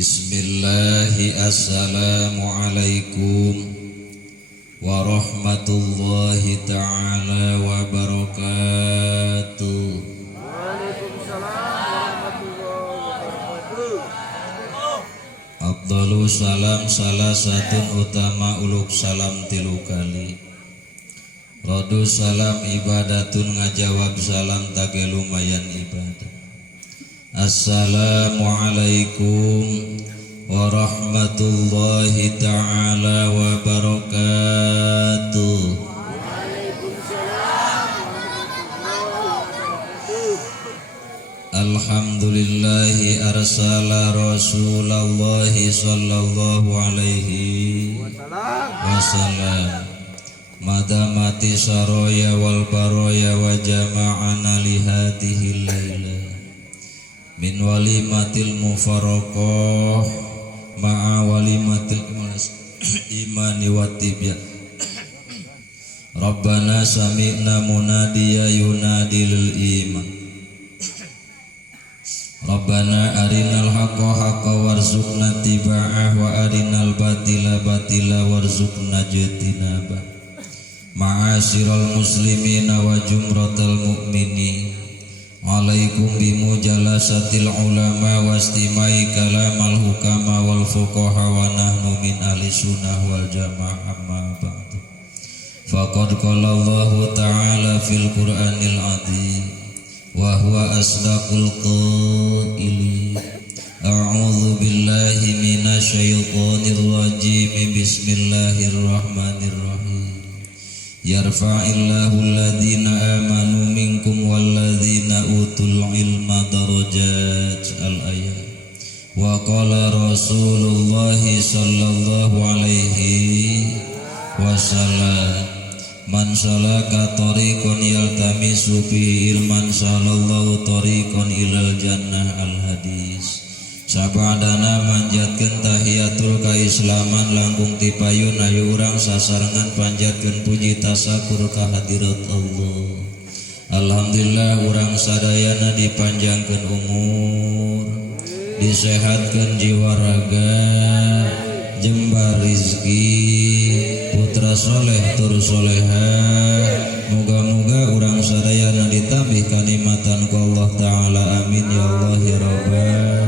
Bismillahi assalamualaikum warahmatullahi ta'ala wabarakatuh. Waalaikumsalam warahmatullahi wabarakatuh. Afdalu salam salah satun utama uluk salam tilu kali. Rodu salam ibadatun ngajawab salam tage lumayan ibadah. Assalamualaikum warahmatullahi ta'ala wabarakatuh. Alhamdulillahi arsala rasulallahi sallallahu alaihi wasallam madamati saroya wal baroya wa jama'ana lihatihi layla min walimatil mufaraqah ma'a walimatil imani wa tibya. Rabbana sami'na munadiya yunadi lil iman. Rabbana arinal haqqa haqqa warzuqna tiba'ah wa arinal batila batila warzuqna jatinabah. Ma'asyiral muslimina wa jumratal mu'minin, alaikum bimujalasatil ulama wastimai kalamal hukama wal fuqaha wa nahnu min ahli sunnah wal jamaah amma ba'du. Faqad qala Allahu ta'ala fil Qur'anil azim wa huwa asdaqul qailin. A'udzu billahi minasyaitonir rajim. Bismillahirrahmanirrahim. Yarfa'illahu alladhina amanu minkum walladhina utul ilma darajat. Al-ayat. Wa qala Rasulullah sallallahu alaihi wasallam, man salaka tariqan yaltamisu fi ilman salallahu tariqan ilal jannah. Al-hadis. Sabadana manjatkeun tahiyatul kaislaman langkung tipayun ayu urang sasarengan panjatkeun puji tasakur ka hadirat Allah. Alhamdulillah urang sadayana dipanjangkeun umur, disehatkeun jiwa raga, jembar rizki, putra soleh tur soleha. Moga-moga urang sadayana ditambih kanikmatan ku Allah Ta'ala, amin ya Allah ya Rabbal.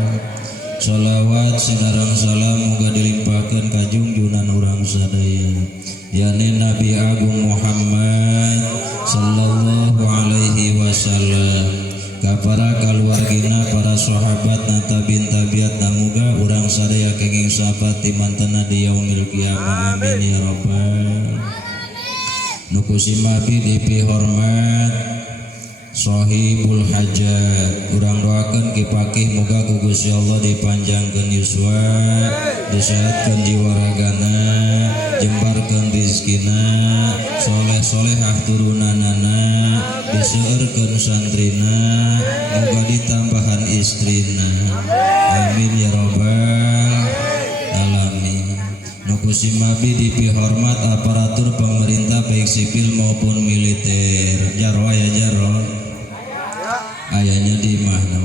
Salawat sinarang salam moga dilimpahkan ka junjunan urang sadaya yakni Nabi Agung Muhammad sallallahu alaihi wasallam, ka para kaluargina, para sahabat na tabiin tabiat na muga urang sadaya kenging sahabat timantena di yaumil qiyamah, amin ya rabbal. Nukusimabi dipi hormat Sohibul hajat, urang doakeun ki pakih moga ku Gusti Allah dipanjangkeun yuswa, disehatkeun jiwa ragana, jembarkeun rizkina, soleh-solehah turunanana, diseueurkeun santrina, moga ditambahan istrina, amin ya rabbal alamin. Nukusimabi dipi hormat aparatur pemerintah baik sipil maupun militer. Jarwa ya jarwa ayahnya di mana?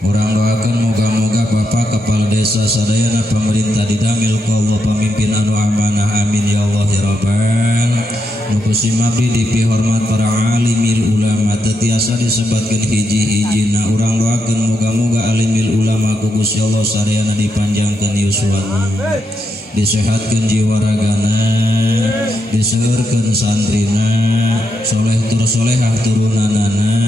Orang doakan moga-moga Bapak Kepala Desa sadayana pemerintah didamil ku Allah pemimpin anu amanah, amin ya Allah ya Rabbal. Nukusimabi dipi hormat para alimil ulama tetiasa disebatkeun hiji-hijina. Urang doakeun moga-moga alimil ulama ku Gusti Allah sareyana dipanjangkeun yuswana, disehatkeun jiwa ragana, diseueurkeun santrina, soleh tur solehah turunanana.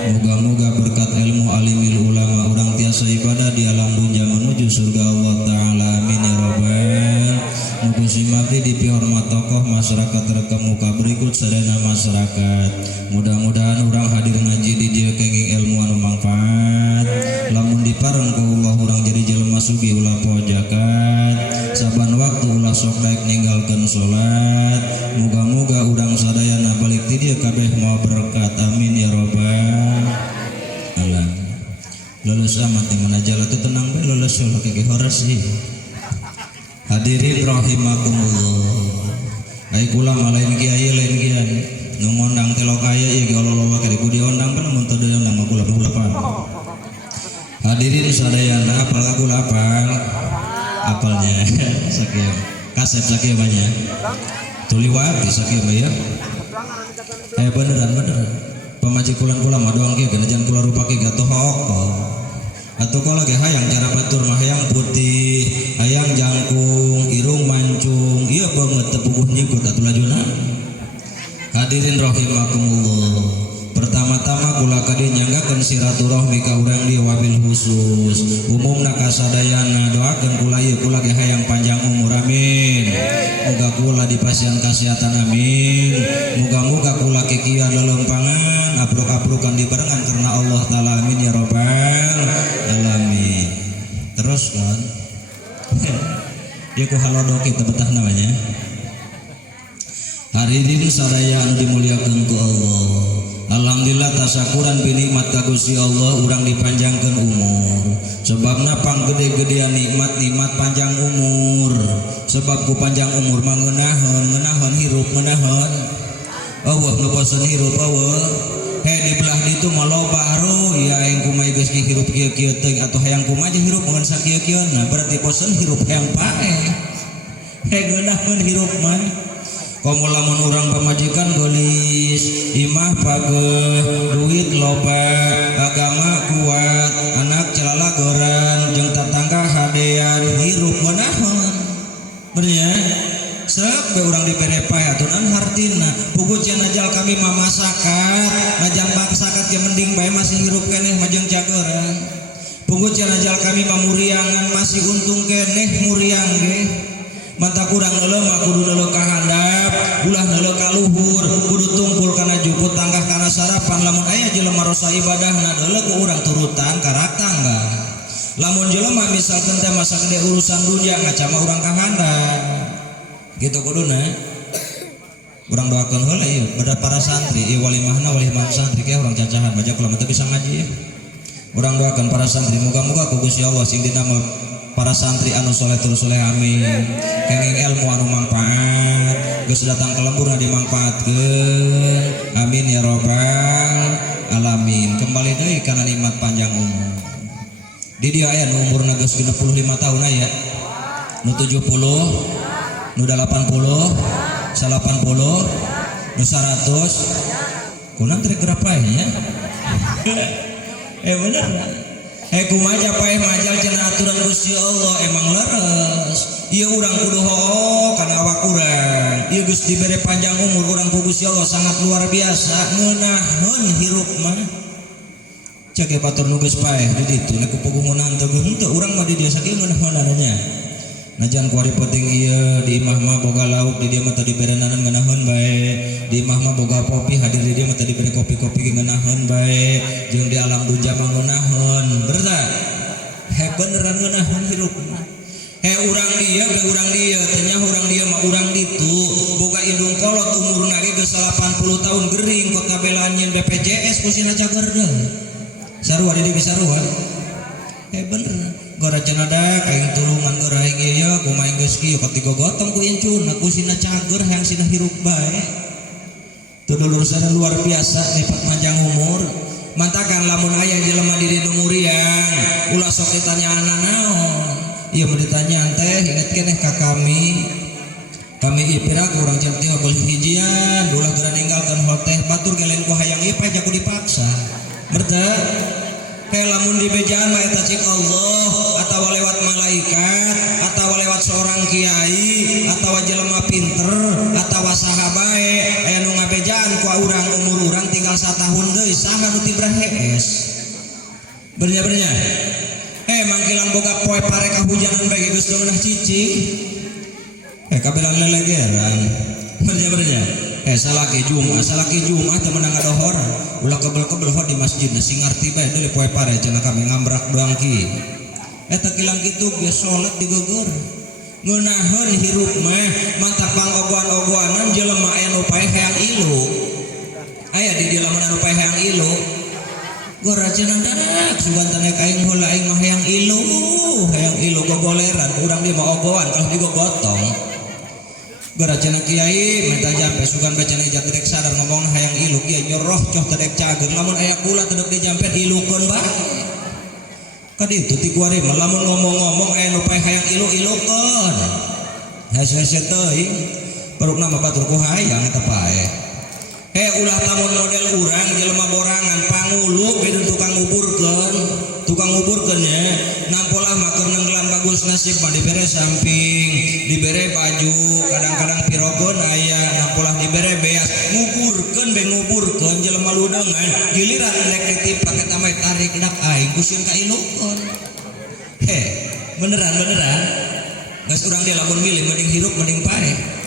Moga-moga berkat ilmu alimil ulama urang tiasa ibadah di alam dunya menuju surga Allah Ta'ala, amin ya rabbal. Nukusimabi dipi hormat tokoh masyarakat rekam muka berikut sadayana masyarakat. Mudah-mudahan urang hadir ngaji di dieu kenging ilmu anu mangfaat. Lamun dipareung ku Allah urang jadi jelema sugih ulah pojakat. Saban waktu ulah sok daek ninggalkeun salat. Moga-moga urang sadayana balik ti dieu kabeh mau berkat, amin ya rabbal alamin. Lulus amat di mana jalan tu tenang bae, lulus salat ke horas sih. Hadirin rahimakumullah. Ai kula malain kiai lain kian nu ngondang telok aya ieu ge ololo-ololo kari ku diondang pan mun teu diondang mah kula paham. Hadirin sadayana apal kakula apalnya sakieu kasep sakieu banyak tuliwati sakieu ya beneran pamaji kula mah doang kieu ganajan kula rupake gatuh hoko atuh kala ge hayang cara batur mah hayang putih hayang jangkung irung mancung ieu banget tepuguh nyikut atuh lajuna. Hadirin rahimakumullah, pertama-tama kula kade nyanggakeun silaturahmi ka urang di wabil khusus umumna kasadayana doakeun kula ieu kula ge hayang panjang umur amin. Muga kula dipasihan kasehatan amin. Muga-muga kula kikieuan lelempangan abruk-abrukan dibarengan karena Allah taala amin ya rabbal alamin. Terus kan ieu ku halodo kita betah namanya. Hadirin sadaya anu dimuliakeun ku Allah. Alhamdulillah tasakuran binikmat ka Gusti Allah urang dipanjangkeun umur. Sebabna pang gede-gedean nikmat panjang umur. Sebab ku panjang umur mah ngeunaheun hirup ngeunaheun. Eueuh nu bosen hirup eueuh. Di belah ditu mah loba haru ya aing kumaha geus hirup kieu-kieu teuing atuh hayang kumaha hirup ngan sakieu-kieuna berarti bosen hirup hayang pae. Ngeunaheun hirup mah. Komo lamun urang pamajikan gelis imah pageuh duit loba agama kuat anak celalagoran jeung tatangga hadean hirup ngeunaheun bener sok be urang dibere pae atunan hartina puguh cenah ajal kami mah masakat najan masakat ge mending bae masih hirup keneh majeng cageran puguh cenah ajal kami mah muriangan masih untung keneh muriang ge mata kurang leuleuh kudu leuleuh ka handap ulah leuleuh ka luhur kudu tungkul kana juput tanggah kana sarapan lamun aya jelema rosa ibadahna leuleuh ku urang turutan ka tangga lamun jelema misalkeun teh masa gede urusan dunya ngaca mah urang ka handap gitu kuduna urang doakeun heula ieu bada para santri ieu walimah santri ke urang cacahan baca kula teh bisa ngaji ya urang doakeun para santri muga-muga ku Gusti Allah sing dinama para santri anu soleh terus soleh amin kenging ilmu anu manfaat geus datang ke lembur dimanfaatkeun amin ya rabbal alamin. Kembali deui kana nikmat panjang umur di dieu aya nu umurna geus 65 tahun aya nu 70 nu 80 90 nu 100 kunaon trek berapa ya bener kumaha pae majal cenah aturan Gusti Allah emang leres. Ieu urang kudu hoo kana awak urang. Ieu geus dibere panjang umur urang ku Gusti Allah sangat luar biasa ngeunaheun hirup mah. Cek batur nu geus pae di ditu nek puguh ngeunaheun teh henteu urang mah di dieu sakieu ngeunaheun nya. Najan kuari penting ieu di imah mah boga lauk di dieu mah teu diberenanan ngeunaheun bae. Di imah mah boga kopi hadir di dieu mah teu dibere kopi-kopi ngeunaheun bae. Jeung di alam dunya mah ngeunaheun. Bener tah? Beneran ngeunaheun hirup. Urang dieu ke urang dieu teh nya urang dieu mah urang ditu boga indung kolot umurna ge geus 80 tahun gering kok kabelaan nyeun BPJS ku sina cagerdeung. Sarua di dieu sarua. Bener. Gora cenada kaing tulungan gora ge ya kumaha geus kieu katigo gotong ku incun aku sina cager hayang sina hirup bae. Teu dulur sana luar biasa nikmat panjang umur. Mantakan lamun aya jelema diri nu muriang ulah sok ditanyaanna naon. Ieu mah ditanyaan teh inget keneh ka kami ipira urang cenah teh beul hijian ulah geura ninggalkeun hoteh batur ge lain ku hayang ieu pae jaku dipaksa. Berteu lamun di bejaan mah eta cik Allah atawa lewat malaikat atawa lewat seorang kiai atawa jelema pinter atawa saha bae aya nu ngabejaan ku urang umur urang tinggal 1 tahun deui saha nu tibrah hees bernya mangkilan boga poe pare kahujanan bae geus geunah cicing kabelan lelegeran bernya salaki Jumat teu menang ngadohor ulah kebel-kebel ho di masjidna sing ngarti bae deui poe pare cenah kami ngambrak doang ki eta kilang kitu geus salat digogor ngeunaheun hirup mah mantap pang-ogoan-ogoanan jelema anu pae hayang ilu aya di dieu lamun anu pae hayang ilu gora cenah dadak sugan teh aing heula aing mah hayang ilu gogoleran urang di mah ogoan kalau digogotong gora cenah kiai minta jampe sugan baca nejak dedek sadar ngomong hayang ilu kiai nyoroh coh tedek cager lamun aya kula tedek di jampe ilukeun bae Kaditu ti kuari lamun ngomong-ngomong anu pae hayang ilu-ilukeun. Hese-hese teuing perukna mah batur ku hayang eta pae. Ulah lamun model urang jelema borangan pangulu beda tukang nguburkeun nya nampolah mah keur nenggelam bagus nasib mah dibere samping, dibere baju, kadang-kadang pirokeun aya nampolah dibere beas nguburkeun jelema ludengan giliran rek ditipak eta mah tarik dak aing kusieun ka ilukeun. Beneran geus urang dia lamun milih mending hirup mending pae.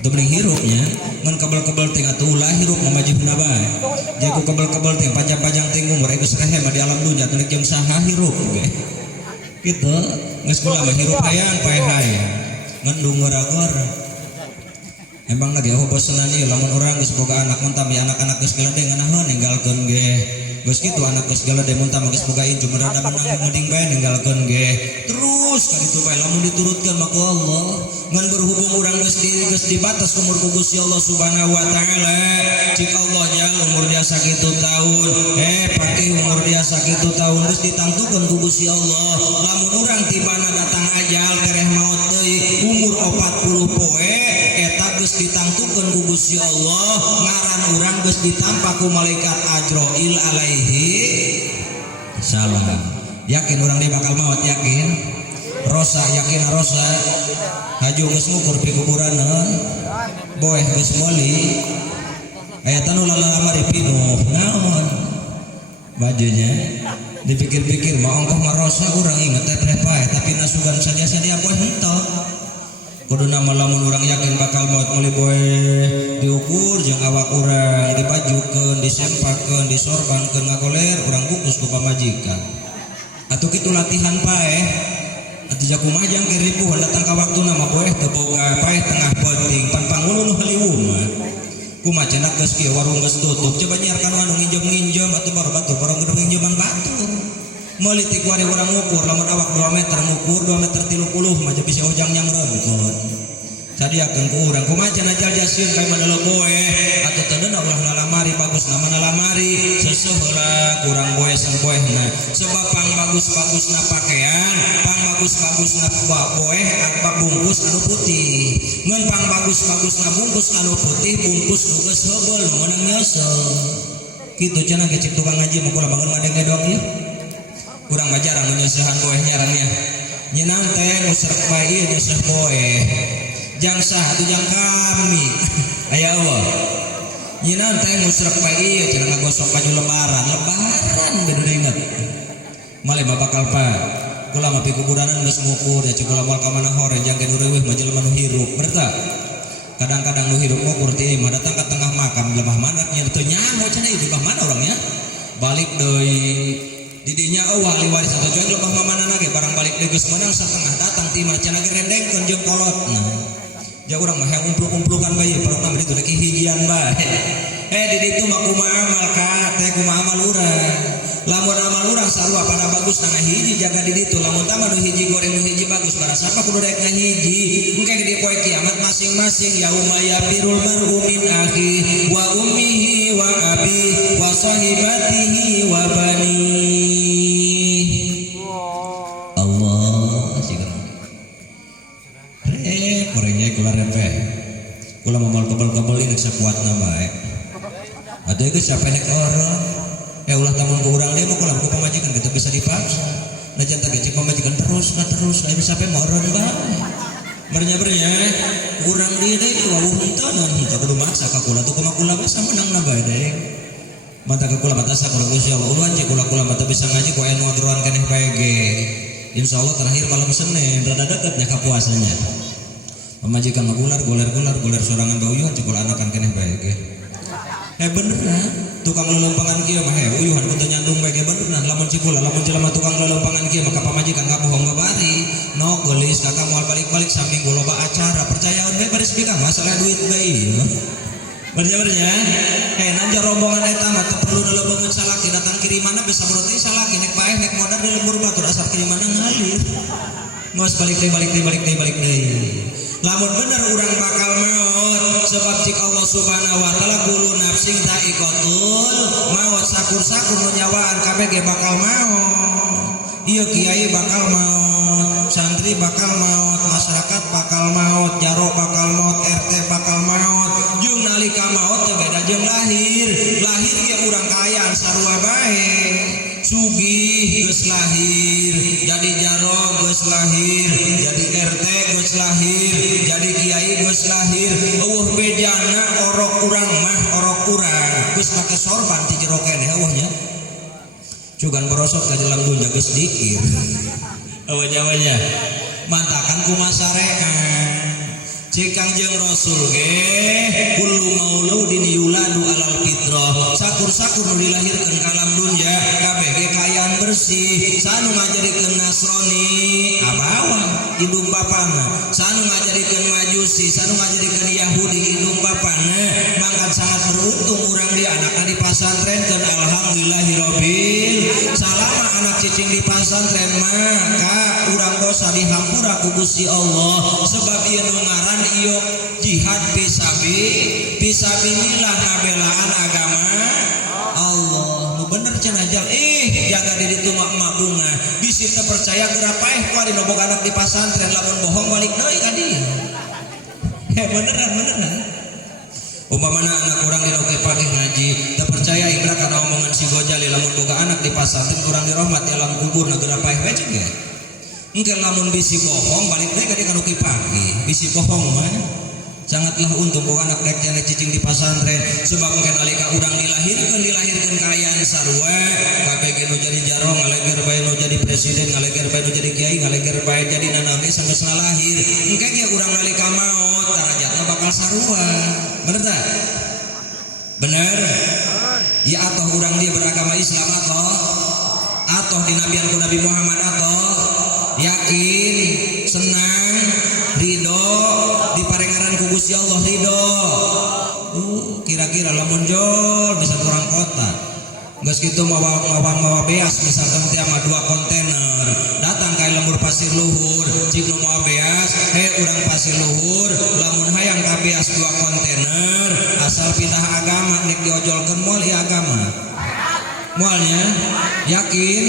Teu mending hirupnya ngan kebel-kebel teh atuh ulah hirup mamajihna bae. Jaku kebel-kebel teh panjang-panjang teh umur geus rehe mah di alam dunya teu jam saha hirup ge. Kitu geus kula mah hirup hayang pae hayang. Ngan dungeur-ageur. Emang lagi bosenan ieu lamun urang geus boga anak mun tami anak-anak geus gede nganaheun ninggalkeun ge. Geus kitu anak geus gede mun tami geus boga incu merada menang mending bae ninggalkeun ge. Terus kaditu bae lamun diturutkeun mah ku Allah. Ngan berhubung urang geus dibatas umur ku Gusti Allah Subhanahu wa taala. Cik Allah jang umur dia sakitu taun. Pakih umur dia sakitu taun geus ditangtukeun ku Gusti Allah. Lamun urang tibana datang ajal kereh maot teuing umur 40 poe eta geus ditangtukeun ku Gusti Allah. Ngaran urang geus ditampa ku malaikat Ajrail alaihi salam. Yakin urang dia bakal maot yakin? Rosa yakin rosa haju geus ngukur pi kuburanna boeh geus meuli aya tanu lamari pinuh naon bajunya dipikir-pikir mah ongkoh mah rosa urang inget teh pae tapi nasugan sadia-sadia boeh henteu kuduna mah lamun urang yakin bakal maot meuli boeh diukur jeung awak urang dibajukeun disempakeun disorbankeun ngagoler urang bungkus ku pamajikan atuh kitu latihan pae. Atuh jaku majang keribu datang ka waktuna mah boeh teu boga paeh tengah penting pan pangulu nu haliwung mah. Kumaha cendak geus kieu warung geus tutup coba nyiarkan anu nginjem atuh baru batur nginjeman batur. Meuli ti kuari urang ngukur lamun awak 2 meter ngukur 2 meter 30 mah bisa ujang nyang rengkeun. Sadiakeun ku urang kumaha cenah ajal jasieun ka mana boeh atuh teu deuna ulah ngalamari bagusna mana lamari seueuh heula kurang boeh boehna sebab pang bagus-bagusna pakaian pang bagus-bagusna boeh akbak bungkus anu putih ngan pang bagus-bagusna bungkus anu putih bungkus nu geus heubeul nu meunang nyeuseul kitu cenah ge cik tukang ngaji mah kula bangun ngadenge dong ieu urang mah jarang nyeusehan boeh nyarannya nyeunang teh nu srek bae ieu nyeuseh boeh jang sah atuh jang kami aya Allah nyeunang teh nu srek bae ieu cenah ngagosok baju lebaran bener inget male mah bakal pa kula mah pi kuburanan geus ngukur ya cukula moal ka mana hore jang nu reueuh mah jelema nu hirup bener tah kadang-kadang nu hirup ngukur ti mah datang ka tengah makam lemah mandak nya teu nyaho cenah ieu di mana urangnya balik deui di dinya eueuh ahli waris atuh coy lemah mamanana ge barang balik deui geus meunang satengah datang ti mah cenah ge rendengkeun jeung kolotna ja urang mah hayang umpluk-umplukan bae perokna mah ditu deki hijian bae di ditu mah kumaha amal ka teh kumaha amal urang lamun amal urang sarua pada bagus na hiji jaga di ditu lamun tah nu hiji goreng nu hiji bagus barasa apa kudu daek hiji engke di poe kiamat masing-masing yauma yafirul mar'u min akhi wa ummihi wa abihi wa sahibatihi wa banihi Allah sikeun korenya kula rempe kula momal kebel-kebel ini sakuatna bae atuh geus sapenek orang ulah tamun ku urang deui mah kula ku pamajikan kitu bisa dipaksa najan teh cek pamajikan terus aya sampai moron bae bernya urang dieu deui wawuh henteu henteu kudu maksa ka kula tuh kumaha kula bisa menangna bae deui mata ka kula mata sa kula Gusti Allah ulun cek kula mata bisa ngaji ku anu aduran keneh bae ge insyaallah terakhir malam Senin rada deketnya ka puasanya pamajikan mah goler sorangan bauyuhan cek kula anakan keneh bae ge beneran tukang lelempangan kieu mah uyuhan kudu nyandung bae ge beneran lamun cikula lamun jelema tukang lelempangan kieu mah ka pamajikan ngabohong babari no geulis kakak moal balik-balik saminggu loba acara percayaon bae baris bika masalah duit bae ieu bernya nanja rombongan eta mah teu perlu leubeungeun salaki datang kirimanna bisa berarti salaki nek bae nek modal di lembur batur asal kirimanna ngalir ngos balik deui lamun bener urang bakal maut sebab jika Allah Subhanahu wa taala kullu nafsin dha'iqatul maut sakur-sakur nu nyawaan kabeh ge bakal maut Iya kiai bakal maut, santri bakal maut, masyarakat bakal maut, jaro bakal maut, RT bakal maut. Jeung nalika maut teu beda jeung lahir. Lahir ge urang kayaan sarua bae. Sugih geus lahir, jadi jaro geus lahir, jadi RT geus lahir, jadi kiai geus lahir. Eueuh bedana orok urang mah orok urang geus make sorban ti jero keneh eueuh nya. Cugan berosot ke dalam dunia geus dikir. Awanya mantakan ku masarekat. Cik Kangjeng Rasul ge kullu mauludin yuladu alal fitrah. Sakur-sakur nu dilahirkeun ka alam dunya kabeh ge kayaan bersih. Sanu ngajarikeun Nasrani abawa indung bapana, sanu ngajarikeun Majusi, sanu ngajarikeun Yahudi indung bapana. Mangkat sangat beruntung urang di anakna di pasantrenkeun. Alhamdulillahirabbil salama anak cicing di pasantren maka urang dosa dihampura ku Gusti Allah. Sebab ieu nu ngaran iyo jihad fisabilillah ngabelaan agama Allah. Nu bener cenah jang jaga diri tu mak bunga bisi teu percaya geura paeh ku ari boga anak di pasantren lamun bohong balik deui ka dieu. Beneran umpamana anak urang di oke pake ngaji teu percaya ikhlas kana omongan si Gojali lamun boga anak di pasantren urang dirahmat di alam kubur geura paeh we ge. Engke lamun bisi bohong balik deui ka dieu kana pagi bisi bohong mah sangatlah untung boga anak dek cenah cicing di pasantren. Sebab engke nalika urang dilahirkeun kayaan sarua kabeh ge nu jadi jaro ngaleger bae nu jadi presiden ngaleger bae nu jadi kiai ngaleger bae jadi nanaon ge sanggeus lahir. Engke ge urang nalika maot darajatna bakal sarua. Bener tak? Bener? Ya atoh urang dia beragama Islam atoh dinabian ku Nabi Muhammad atoh yakin senang ridho diparengaran ku Gusti Allah ridho. Kira-kira lamun jol bisa kurang kota geus kitu mawa beas misalkan teh mah 2 kontainer datang ka lembur pasir luhur cik nu mawa beas urang pasir luhur lamun hayang ka beas 2 kontainer asal pindah agama nek diojolkeun moal ieu agama moalnya yakin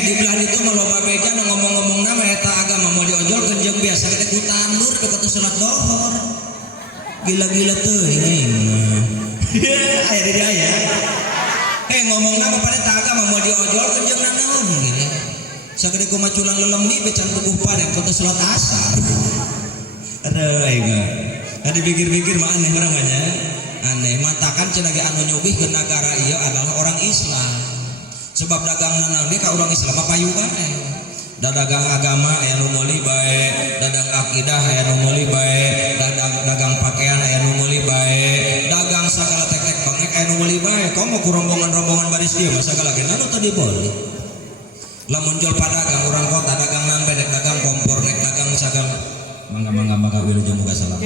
di belah itu mah loba beja nu ngomong-ngomong nama eta agama mau diojolkeun jeung biasa teh ku tandur teu salat dohor gila-gila teuing aya di aya ngomong nama pada agama mau diojolkeun jeung nanaon gini sagede ku maculang lelem ni becan tubuh pada teu salat asar aduh tadi pikir-pikir mah aneh namanya aneh matakan cenah ge anu nyugihkeun nagara ieu adalah orang Islam. Sebab dagang nanang ka urang Islam apa payu bae. Dagang agama aya nu meuli bae, dagang akidah aya nu meuli bae, dagang pakaian aya nu meuli bae, dagang sagala tek-tek bangek aya nu meuli bae. Komo ku rombongan-rombongan baris dieu mah sagala ge anu teu diboleh. Lamun jual padagang urang kota dagang nambe dek dagang kompor nek dagang sagala. Mangga wilujeng muga salam.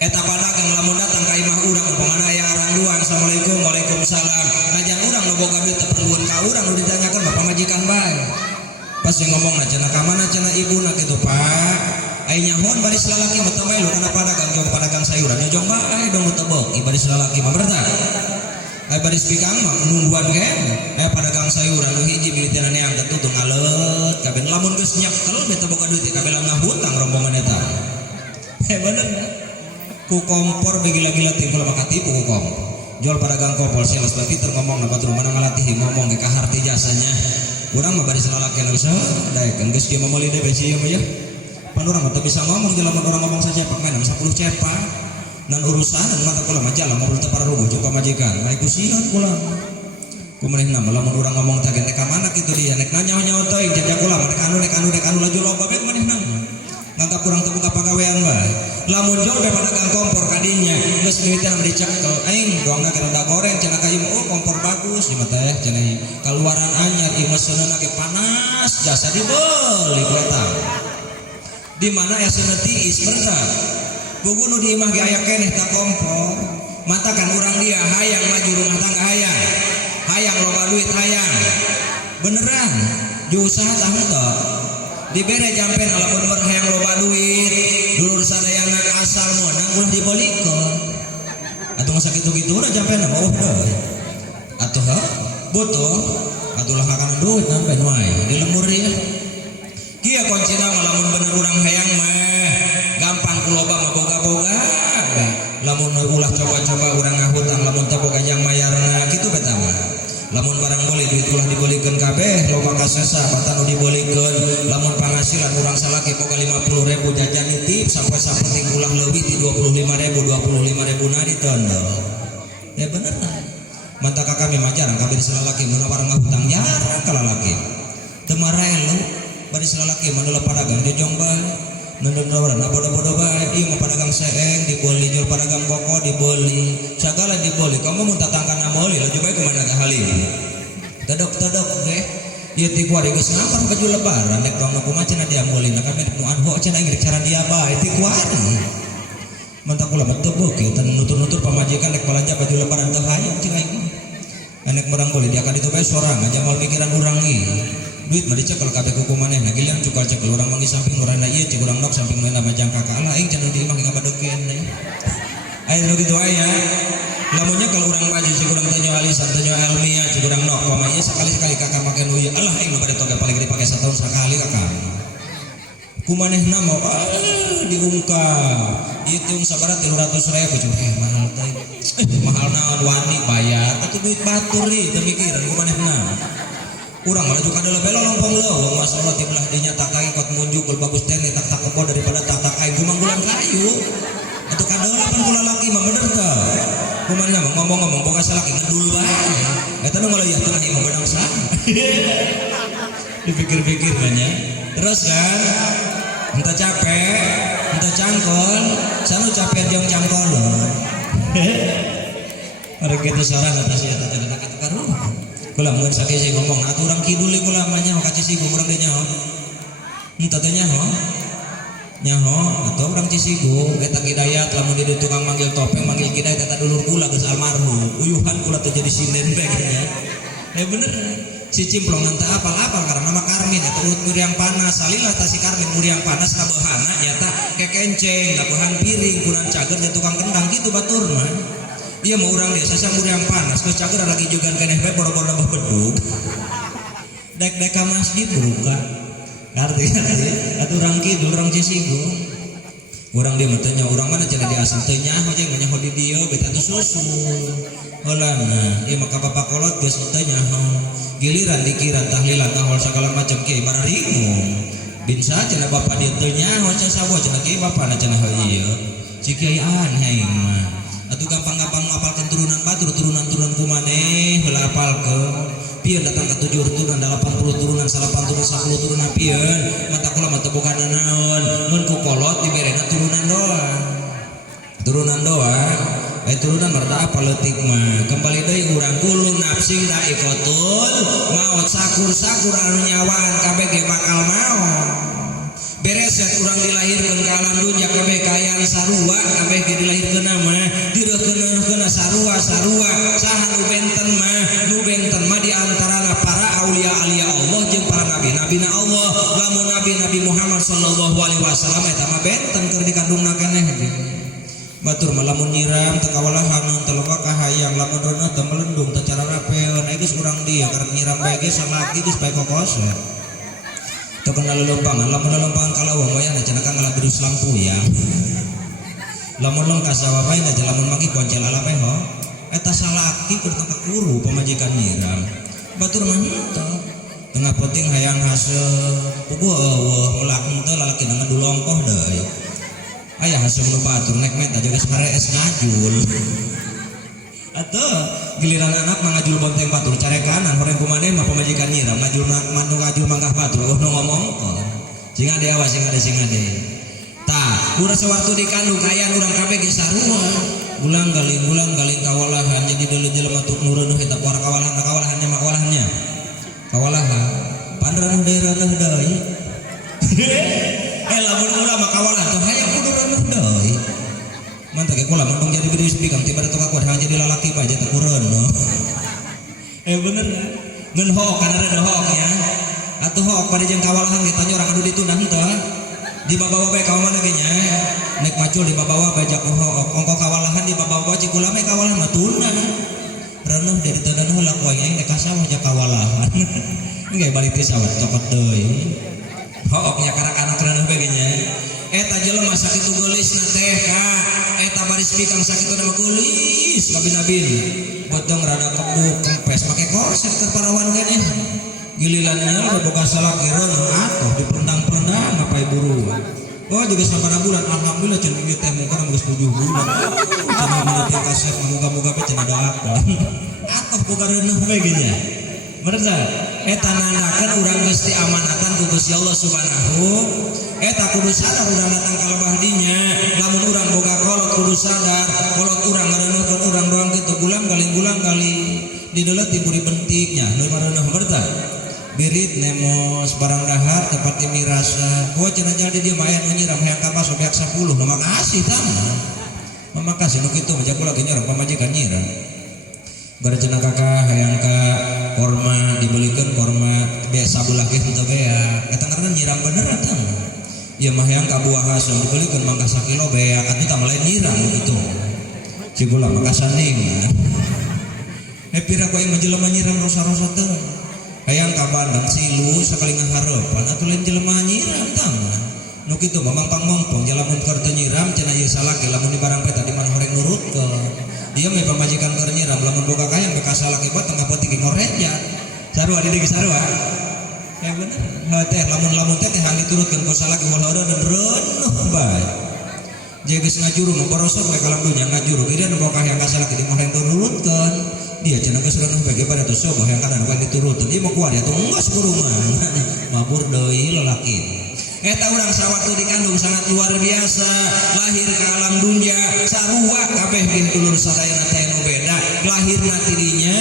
Eta padagang lamun datang ka imah urang umpamana aya arang duang assalamualaikum waalaikumsalam najan urang nu boga duit teu perluan ka urang nu ditanyakeun bapak majikan bae pas ngomongna cenah ka mana cenah ibuna kitu Pak aya nyahoan baris lalaki mah teu bae lu kana padagang jong padagang sayuran jong bae dong teu beuki baris lalaki mah berta aya baris pikang mah nungguan ge aya padagang sayuran nu hiji militeran yang tutung ngaleut kabeh lamun geus nyakel teu boga duit kabeh lamun hutang rombongan eta bener ku kompor begila-gila timbul maka tipu ku kompor jual padagang kompor sales tapi ngomong na batur mana ngalatih ngomong ke kaharti jasanya urang mah bari salalakeun bisa daekeun geus kieu mah meuli deui besi ieu mah ya pan urang mah teu bisa ngomong jelema orang ngomong saja pak main 10 cepak nan urusan mata kula mah jalan mobil teu pararubuh jeung pamajikan bae ku sieun kula kumaha mah lamun urang ngomong teh nek ka mana kitu dia nek nanya-nanya teuing jeung kula mah nek anu laju loba bae manehna nganggap kurang terbuka pagawean bae lamun jauh daripada gang kompor kadinya geus militer dicekel aing doangna kada goreng cenah ka ieu kompor bagus ieu teh cenah kaluaran anyar ieu meseunna ge panas jasa dibeli ku eta di mana aya tiis berta buku nu di imah ge aya keneh ta kompor matakan urang dia hayang maju rumah tangga hayang loba duit hayang beneran diusaha tah henteu dibere jampen alamun meureun hayang loba duit dulur sadayana asal meunang ulah dibolikeun atuh masa kitu-kitu urang jampen mah deui atuh butuh atulah akan duit nampen wae di lembur ya kia kuncina lamun bener urang hayang mah gampang kuloba mah boga-boga lamun ulah coba-coba urang ngahutang lamun teu boga jang mayarna kitu beta mah lamun barang boleh duit ulah dibolikeun kabeh loba kasesa batan nu dibolikeun lamun pangasilan urang salaki boga 50.000 jajan nitip sampai sapenting ulah leuwih di 25.000 na ditondol ya bener mata kami mah jarang kabeh diselalaki mun barang ngahutang jarang kalalaki teu marae lu bari selalaki mah nu padagang jojong bae nundun-nundun bodoh-bodoh bae ieu mah padagang seeng dibeli jual padagang boko dibeli sagala dibeli kamu mun tatangkana meuli laju bae kemana ka halim tedok ge ieu ti kuari geus ngampar baju lebaran nek tong kumaha cenah dia meuli na kami nu anho cenah ingin cara dia bae ti kuari mantap kula betul beuki teu nutur-nutur pamajikan nek balanja baju lebaran teu hayang cing aing nek merang meuli dia ka ditu bae sorang aja moal mikiran urang ieu duit mah dicekel kabeh ku manehna giliran cukal cekel urang manggi samping urangna ieu cik urang nok samping mana mah jangka ka Allah aing cenah di imah ngabadekeun deui aya nu kitu aya lamunnya kalau urang maju cik urang teu nyoal alisan teu nyoal ilmiah cik urang nok pamanya sekali-sekali kakak make nu ieu Allah aing mah bade toge paling dipake satahun sakali kakak ku manehna mah diungkap ieu teh sabaraha 300.000 cuma mahal teh mahal naon wani bayar atuh duit batur ieu teu mikiran ku manehna urang malah juga adalah bela lompong lo masalah di belah dinya tak kai kot munjuk bagus teh tak kebo daripada tak kayu gumanggulan kayu atau kadola pun kula laki mah bener teh kumannya ngomong-ngomong boga salaki ngedul bae eta nu malah ya tengah imah bedang sah dipikir-pikir nya terus kan entah capek entah cangkol sanu capek jeung cangkol Mari kita sarang atas ya tadi kita karu. Kula mun sakese ngomong atuh urang kidul kula mah nyaho ka Cisigung urang teh nyaho. Henteu teh nyaho. Nyaho atuh urang Cisigung eta Hidayat lamun di tukang manggil topeng manggil Hidayat eta dulur kula geus almarhum. Uyuhan kula teh jadi sinden bae ya. Bener. Si Cimplong teh apal-apal karena nama Karmin eta urut muriang panas salila tah si Karmin muriang panas kabeuhana nyata kekenceng labuhan piring kunan cager jeung tukang kendang kitu baturna. Iya mau orang dia sasang muriang panas geus cager lagi jugan keneh bae boro-boro nambah bedug. Dek-dek ka masjid buruka. Artinya atuh urang kidul urang Cisigung. Urang dia mah teh nya urang mana cenah di asal teh nyaho jeung nyaho di dieu beta teh susu. Heulana ieu mah ka bapak kolot geus teh nyaho. Giliran dikiran tahlilan tahol segala macam kiai bararingung. Bin saja bapak dia teu nyaho sasawa cenah kiai bapana cenah ieu. Si kiai aneh mah. Atuh gampang-gampang ngapalkeun turunan batur turunan-turunan kumaneh heula apalkeun. Pieun datang ka 7 turunan 80 turunan 80 turunan 10 turunan pieun mata kula mah teu boga naon mun ku kolot diberena turunan doang. Turunan doang. Turunan merta apa leutik mah kembali deui urang kullu nafsing daikotul maut sakur-sakur anu nyawaan kabeh ge bakal maot. Beres urang dilahirkeun ka alam dunya kabeh kayaan sarua kabeh ge dilahirkeun mah direukeun sarua saha nu benten mah di antarana para aulia Allah jeung para nabi-nabina Allah lamun nabi Muhammad sallallahu alaihi wasallam eta mah benten keur dikandungna keneh batur mah lamun nyiram teu kawalahan teu loba kahayang lamun rona teu melendung teu cara rapeun geus urang dia karep nyiram bae ge salaki geus bae kokosna teu kenal lelompangan lamun lelompangan kalawang wayah cenah ka ngalabirus lampu ya lamun long kasawa bae na lamun maki koncel alape ho eta salaki keur teu kakuru pamajikan nyiram batur mah henteu tengah penting hayang haseul puguh eueuh melak henteu lalaki ngedul longkoh deui aya haseul nu batur nek meta geus parees ngajul atuh giliran anak mangajul bonteng batur carekanan horeng kumaneh mah pamajikan nyiram ngajul manggah batur nu ngomongkeun sing ade awas sing ade tah urang sewaktu dikandung kayaan urang kabeh ge sarua ulang-galing kawalahan jadi deuleu jelema teu nureuneuh eta para kawalahannya mah kawalahan panderan deureuh deui lamun urang mah kawalahan teh hayang kudu reuneuh deui mantap ke kula mendung jadi bidis bikang tiba datang aku hanya jadi lalaki bae teh kureun bener ngeun hook kana rada hooknya atuh hook pada jeung kawalahan kita nya urang anu ditunda henteu di babawa bae ka mana ge nya nek macul di babawa bae jak hook ongko kawalahan di babawa cik ulama kawalahan mah tunda reneuh dari tenan heula ku aing teh kasawah ja kawalahan. Engge balik teh sawah cokot deui. Hook nya karak anak reneuh bae nya. Eta jelema sakitu geulisna teh ka eta baris pikang sakitu nama geulis kabin-abin. Beteng rada kebuk kempes make korset ke parawan keneh. Gililannya boga salaki reneuh atuh dipendang-pendang ngapai buru. Oh juga sabaraha bulan alhamdulillah cenah ieu teh muga geus 7 bulan. Cenah meneuti kasep muga-muga we cenah doakeun. Atuh boga reneuh we ge nya. Berza eta nandakeun urang geus diamanatan ku Gusti Allah Subhanahu. Eta kudu sadar urang datang ka lebah dinya. Lamun urang boga kolot kudu sadar, kolot urang ngareneuhkeun urang doang kitu gulang kali dideuleuh tiburi bentiknya. Nu mareneuh berta. Birit nemos barang dahar tepat mirasa gua cenah jadi dia mayan nyiram hayang ka baso beak 10 nu makasih tah makasih nu kitu mah kula ge nyiram pamajikan nyiram bare cenah kakak hayang ka korma dibelikeun korma biasa belah ge henteu beak eta ngaranna nyiram bener tah ieu mah hayang ka buah hasem dibelikeun mangga sakilo beak atuh tah lain nyiram kitu cigula makasanding pira ku ieu jelema nyiram rosa-rosa teh hayang ka Bandung silu sakali ngahareupan atuh lain jelema nyiram tah nu kitu mamang-pang jalamun keur teu nyiram cenah ieu salaki lamun di barang peta di mana horeng nurutkeun ieu mah pamajikan keur nyiram lamun boga kayang bekas salaki buat tengah peuting ngoreja sarua di dieu sarua ya bener teh lamun teh hang diturutkeun ku salaki walauda neuh bae jeung geus ngajuru nu borosor we kalam dunya ngajuru kira nu boga hayang ka salaki di horeng nurutkeun dia cenah geus reneuh bage pada teu sobo hayang kana nu diturutkeun ieu mah kuat atuh geus kuruman mabur deui lalaki eta urang sawaktu dikandung sangat luar biasa lahir ke alam dunia sarua kabeh dulur sadayana teh nu beda lahirna ti dinya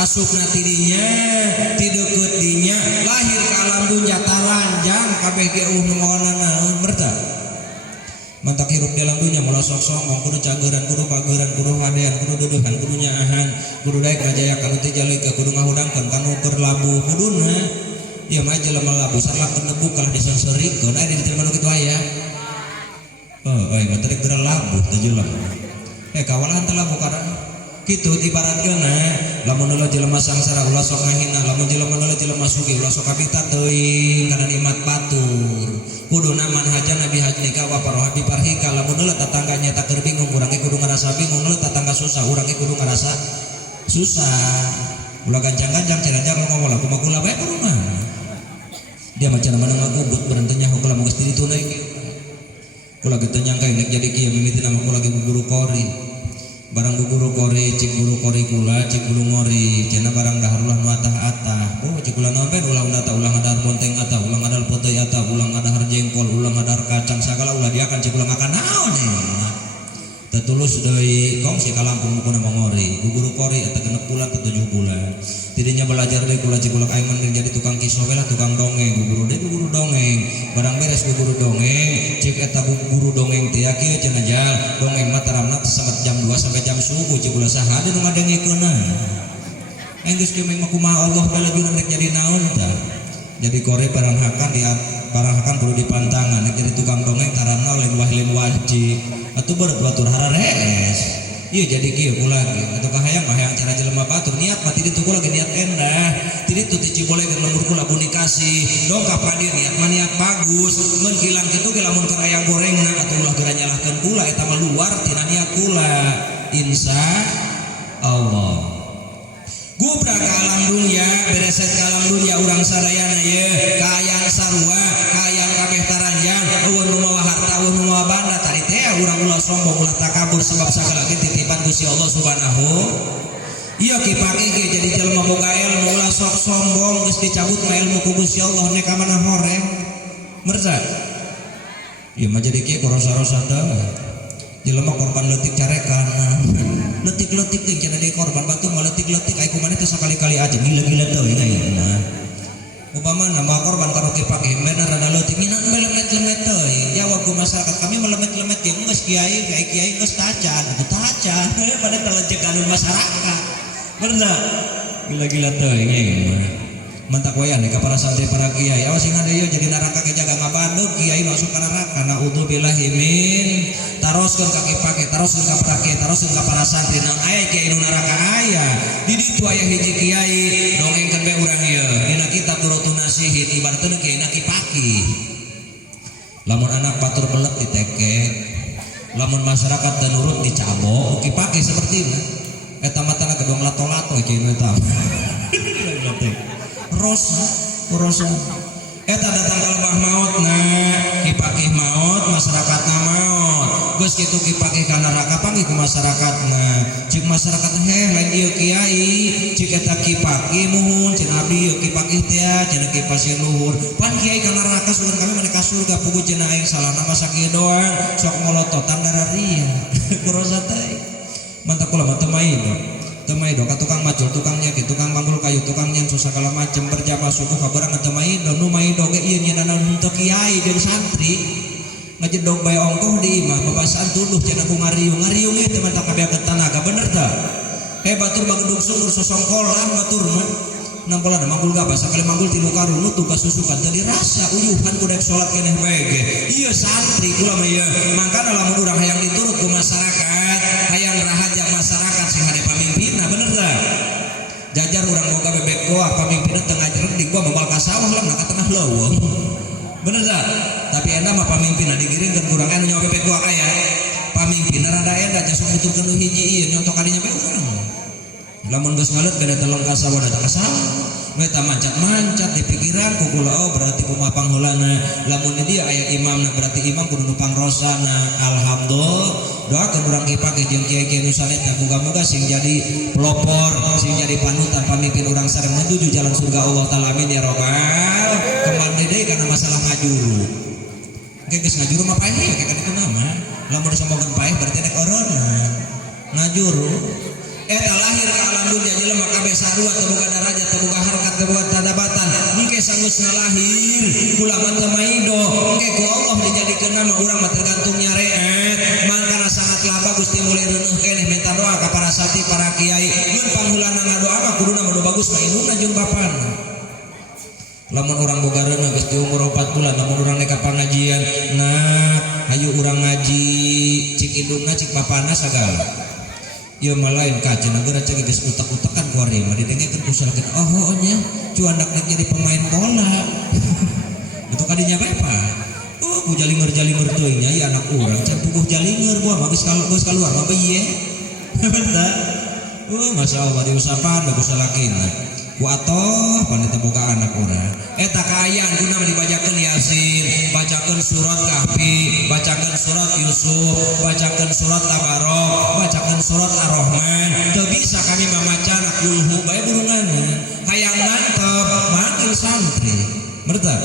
asupna ti dinya ti deukeut dinya lahir ke alam dunia taranjang kabeh ge nu ngawana naon berta mantak hirup dalam dunia mulai sombong kudu cageran kudu pageran kudu hadean kudu duduhan kudu nyaahan kudu daek ngajaya kanu teh jalika kudu ngahudangkeun kanu keur labuh kuduna ieu mah jelema labuh sarlakeun nebu kalah disenserikeun aya diterima nu kitu aya euy mah teh geura labuh teh jelema kawalahan teh labuh kada kitu ibaratkeunna lamun heula jelema sangsara ulah sok ngahina lamun jelema heula jelema sugih ulah sok kabita teuing kana nikmat batur kuduna manhajan Nabi hajnika wa parhabi parhika lamun heula tatangganya tak keur bingung urang ge kudu ngarasa bingung heula tatangga susah urang ge kudu ngarasa susah ulah gancang-gancang cenah ngomong lagu mah kula bae kurumah dia macam mana ngagubut berentenya kula mah geus dituneung kula ge teu nyangka nek jadi kieu mimiti nama kula ge guru kori barang guru kori cik guru kori kula cik guru ngori cenah barang daharulah nu atah-atah oh cik kula naon bae ulang data ulang adar ponteng atah ulang adar poteuy atah ulang adar jengkol ulang adar kacang sagala ulah diakan cik kula makan naon tetulus deui kongsi ka Lampung mukuna ngori guru kori eta 6 bulan ke 7 bulan tidinya belajar deui kula cik kula aing mending jadi tukang kisah we lah tukang dongeng guru deui guru dongeng barang beres guru dongeng cik eta guru dongeng teh kieu cenah jal dongeng mah taramna sampai jam 2 sampai jam subuh cik kula saha ade nu ngadengikeunna aing geus kemeng mah kumaha Allah bae lagi rek jadi naon tah jadi kore barang hakan perlu dipantangan nek jadi tukang dongeng taramna lain wahlin wajib atuh berbatur harares ieu jadi kieu kula ge atuh kahayang mah hayang cara jelema batur niat mah ti ditu kula ge niat endah ti ditu ti cibole ge lembur kula buni kasih dong ka padi niat mah niat bagus mun kilang kitu ge lamun keur aya gorengna atuh ulah geura nyalahkeun kula eta mah luar tina niat kula insya Allah gubrak ka alam dunia bereset ka alam dunia urang sadayana ye kayang sarua kayang kabeh taranjang eueun nu mawa harta eueun nu mawa banda tadi teh urang ulah sombong ulah takabur sebab sagala ge titipan Gusti Allah Subhanahu ieu kipake ge jadi jelema boga ilmu ulah sok sombong geus dicabut mah ilmu ku Gusti Allah nya ka mana horeng merza ieu mah jadi kieu rosa-rosa teh jelema korban leutik carekan letik-letik teh cenah deui korban batu mah letik-letik aya kumaha teh sakali-kali aja gila-gila teuing aya mah upamana mah korban karo kipake bener rada leutik nginan lemet-lemet teuing jawab ku masyarakat kami melemet-lemet ge geus kiai geus tacan atuh tacan pada telejegan masyarakat bener gila-gila teuing mah mantak wayan ka para santri para kiai awas ingat deui jadi neraka ge jaga ngabandug kiai masuk ka neraka naudzubillahi min taroskeun ka kipake taroskeun ka pake taroskeun ka para santri nang aya kiai nu neraka aya aya di ditu aya hiji kiai dongengkeun bae urang ieu dina kitab Durratun Nasihin ibaratna kiai na Kipaki. Lamun anak batur belet ditekek, lamun masyarakat dan nurut dicabok Kipaki seperti itu. Eta matana gedong lato-lato kieu eta. Rosa eta datang ka lembah maut Kipaki maut masyarakatna maut geus kitu Kipaki ka neraka panggih ku masyarakatna cik masyarakat lain ieu kiai cik eta Kipaki muhun cik abdi ieu Kipaki teh cenah Kipasi luhur pan kiai ka neraka sugan kami mane ka surga puguh cenah aing salahna masa kieu doang sok molototan dararia kurosa teh mantap kula mah teu Temaido ka tukang macul, tukang nyakit, tukang manggul kayu, tukang nyen segala macem berjamaah suku kabarang temaido nu maido ge ieu nyeunana henteu kiai jeung santri ngajedog bae ongkoh di imah babasaan tuluh cenah ku ngariung ieu teh mah tak kabeakeun tanaga bener tah batur bagedug sumur sosongkolan batur mah nampolan manggul gabah sakali manggul 3 karung tugas susukan jadi rasa uyuhan kudu salat keneh bae ge ieu santri kula mah ieu mangkana lamun urang hayang diturut ku masyarakat hayang rahaja masyarakat sing hade pamimpinna bener tah jajar urang boga bebek goa pamimpinna teu ngajreg di gua babal ka sawah lah ka tengah leuweung bener tah tapi eta mah pamimpinna digiringkeun ku urang anu nyawa bebek goa aya pamimpinna rada enda jasok nuturkeun nu hiji ieu nyontok kadinya bae urang lamun geus ngaleut beda telong ka sawah da ka sawah meta mancat-mancat di pikiran ku kula oh berarti kumaha pangheulana lamun di dieu aya imamna berarti imam kudu nu pangrosana alhamdulillah doakeun urang Kipaki jeung kiai-kiai nu salehna muga-muga sing jadi pelopor sing jadi panutan pamimpin urang sareng menuju jalan surga Allah taala amin ya robbal kemande deui kana masalah ngajuru engke geus ngajuru mah paeh ya kayak kitu nama lamun disombogeun paeh berarti nek orona ngajuru eta lahir ka alam dunia jelema kabeh sarua teu boga darajat teu boga harkat teu boga tadabatan engke sanggeusna lahir kula mah teu maido engke ku Allah dijadikeun nama urang mah tergantung nyareet mangkana sangatlah bagus ti mulai reuneuh keneh minta doa ka para sati para kiai mun pangheulana ngadoa mah kuduna mah bagus ka indungna jeung bapana lamun urang boga reuneuh geus di umur 4 bulan lamun urang neka pangajian nah hayu urang ngaji cik indungna cik bapana sagala ieu mah lain ka cenah geura cek geus utek-utekan ku ari mah didengekeun ku salahkeun oh nya cuandak jadi pemain bola itu kadinya bae Pak ku jalinger teuing nya ieu anak urang can puguh jalinger gua mah geus kaluar mah beuye bener masyaallah diusapan bagus salakina ku atoh paneta boga anak urang eta kaayaan guna dibacakeun Yasin bacakeun surat Kahfi bacakeun surat Yusuf bacakeun surat Tabarok bacakeun surat Ar-Rahman teu bisa kami mamaca kulhu bae burunganna hayang mantep manggil santri merta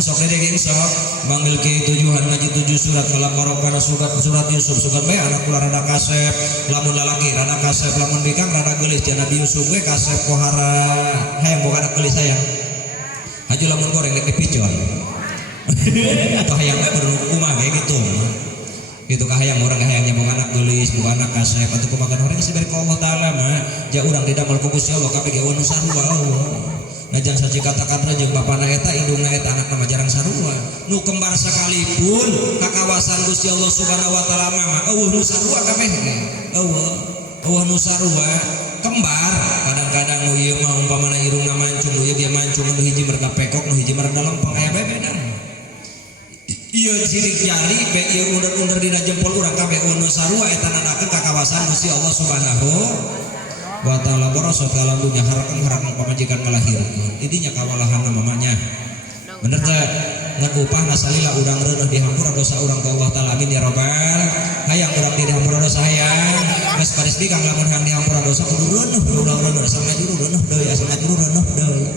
sok dedeng sok manggil ke tujuan ngaji 7 surat malam barokah surat Yusuf sugan bae anak kula rada kasep lamun lalaki rada kasep lamun bikang rada geulis cenah Nabi Yusuf we kasep pohara hayang boga anak geulis sayang haji lamun goreng dek dipicon atau hayang we kudu kumaha kayak gitu gitu kahayang orang kahayangnya boga anak geulis boga anak kasep atuh kumaha orang geus diberi ku Allah taala mah ja urang didamel ku Gusti Allah kabeh ge anu sarua Allah najang saji kata-kata jeung bapana eta indungna eta anakna mah jarang sarua nu kembar sakalipun ka kawasan Gusti Allah Subhanahu wa taala mah eueuh nu sarua kabeh eueuh nu sarua kembar kadang-kadang nu ieu mah umpamana irungna mancung nu ieu dia mancung nu hiji merda pekok nu hiji merda lempeng aya bebeda ieu sirik jari be ieu undur-undur dina jempol urang kabeh nu sarua eta nandakeun ka kawasan Gusti Allah Subhanahu wa ta'ala borosot dalam dunia harakang pamajikan melahirkan idinya kawalahan mamanya bener teh ngan upah nasalila urang reuneuh dihampura dosa urang ka Allah taala amin ya rabbal hayang urang dihampura dosa hayang geus paris bikang lamun hayang dihampura dosa kudu reuneuh ulang reuneuh sampai juru reuneuh deui sampai juru reuneuh deui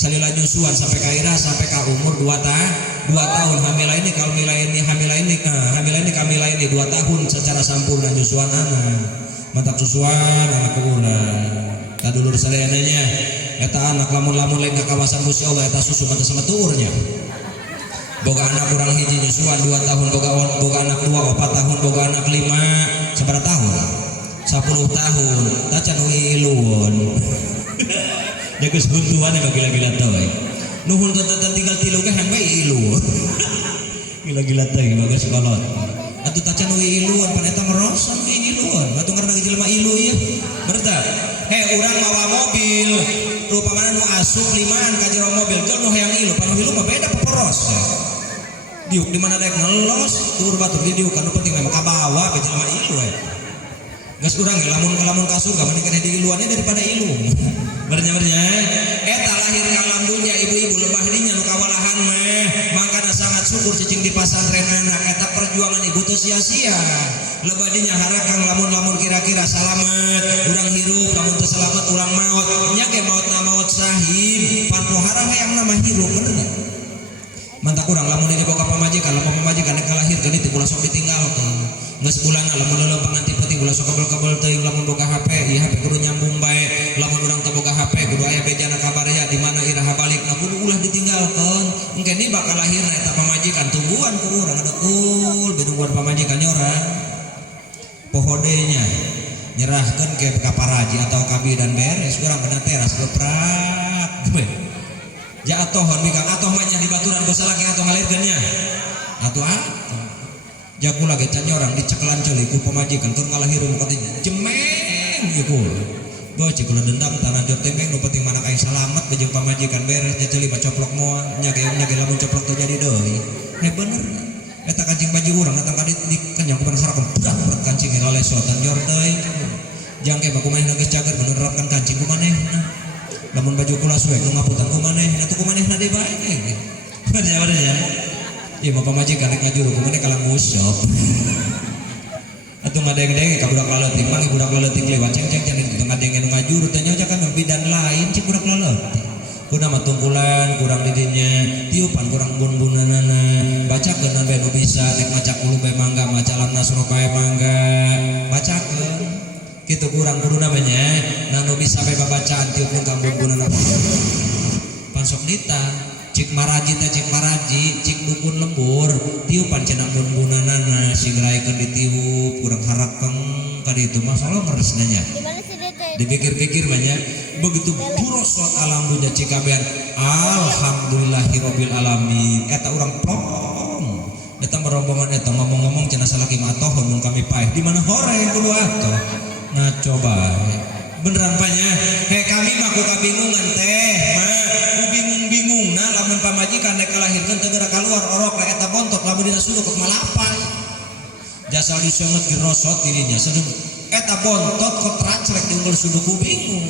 salila nyusuan sampai ka ira sampai ka umur 2 tahun hamila ini kamila ini 2 tahun secara sampurna nyusuan anak mantap susuan anak urang kadulur sadeananya eta anak lamun lain ka kawasan Gusti Allah eta susu mata sama tuurnya boga anak urang hiji nyusuan 2 tahun boga anak 2 4 tahun boga anak 5 sabaraha tahun 10 tahun tacan iluun jageus huntuan yang gila-gila teuing nuhun teu tinggal 3 ge hang bae ilu gila-gila teuing bagus kolot atuh tacan iluun pan eta merosan iluun atuh karena jelema ilu ieu berta urang mawa mobil rupamana nu asup limaan ka jero mobil jeung nu hayang ilu panu ilu mah beda peporos diuk di mana daek ngelos tur batur di diuk anu penting memang kabawa be jelema ilu geus urang lamun ka surga mending kana di iluannya daripada ilu bernya eta lahir ka alam dunya ibu-ibu lebah dinya nu kawalahan mah mangkana sangat syukur cicing di pasantren anak eta perjuangan ibu teu sia-sia lebah dinya harakang lamun kira-kira salamet urang hirup lamun teu salamet urang maot nya ge maotna maot sahih pan pohara hayang nama hirup bener mantak urang lamun diboga pamajikan lamun pamajikan kalahirkeun itu ulah sok ditinggalkeun geus bulan lamun leuleung panganti peuting ulah sok kabel-kabel teuing lamun boga HP ieu HP kudu nyambung bae lamun urang teu boga HP kudu aya bejana kabaraya di mana iraha balikna kudu ulah ditinggalkeun engke ni bakal lahirna eta pamajikan tungguan ku urang adekul binungguan pamajikan orang pohodenya nyerahkeun ke kaparaji atau kabidan beres urang kena teras geprak ja atohon mikang atoh mah nya di baturan gosa laki atoh ngalirkeun nya atuh jaku lagi can orang dicekelan ceuli ku pamajikan keur ngalahireun ka jemeng ieu kul beuci kula dendam tanah jor tembeng nu penting mana aing salamet bejeung pamajikan beres nya ceuli mah coplok moal nya ge lamun coplok teu jadi deui bener eta kancing baju urang datang ka di kenyang ku sarakan berat kancing lalesotan jor teuing jangke mah kumanehna geus cager menerapkan kancing kumanehna lamun baju kula suek nu ngaputan kumanehna atuh kumanehna deui bae bener ieu mah pamajikan rek ngajuru kumaneh kalang musyop atuh ngadeng-deng ka budak laletik mangge budak laletik lewat ceng-ceng can ditu ngadeng nu ngajuru teh nyoja kan bidan lain cik budak laletik kuna mah tungkulan kurang di dinya tiupan kurang bun-bunanana bacakeun bae nu bisa nek maca ulu bae mangga maca lam nasro bae mangga bacakeun kitu kurang kudu namanya na nu bisa bae babacaan tiup nu kambun-bunana pansok nita cik maraji teh cik maraji cik dukun lembur tiupan cenah bun-bunanana sigraekeun ditiup kurang harakeng ka ditu masalah ngeresna nya dipikir-pikir banyak begitu burosot alam dunya cikabean alhamdulillahirabbil alamin eta urang plong eta merombongan eta ngomong-ngomong cenah salaki mah atoh mun kami paeh di mana hore kudu atoh nah coba beneran panya kami mah ku kabingungan teh mah bingung nah lamun pamajikan nek kalahirkeun teu geura kaluar orok rek eta bontot lamun dina suruh kok malapay jasa diseungeut dirosot dirinya sedeng eta bontot kok tracrek diunggul suduku bingung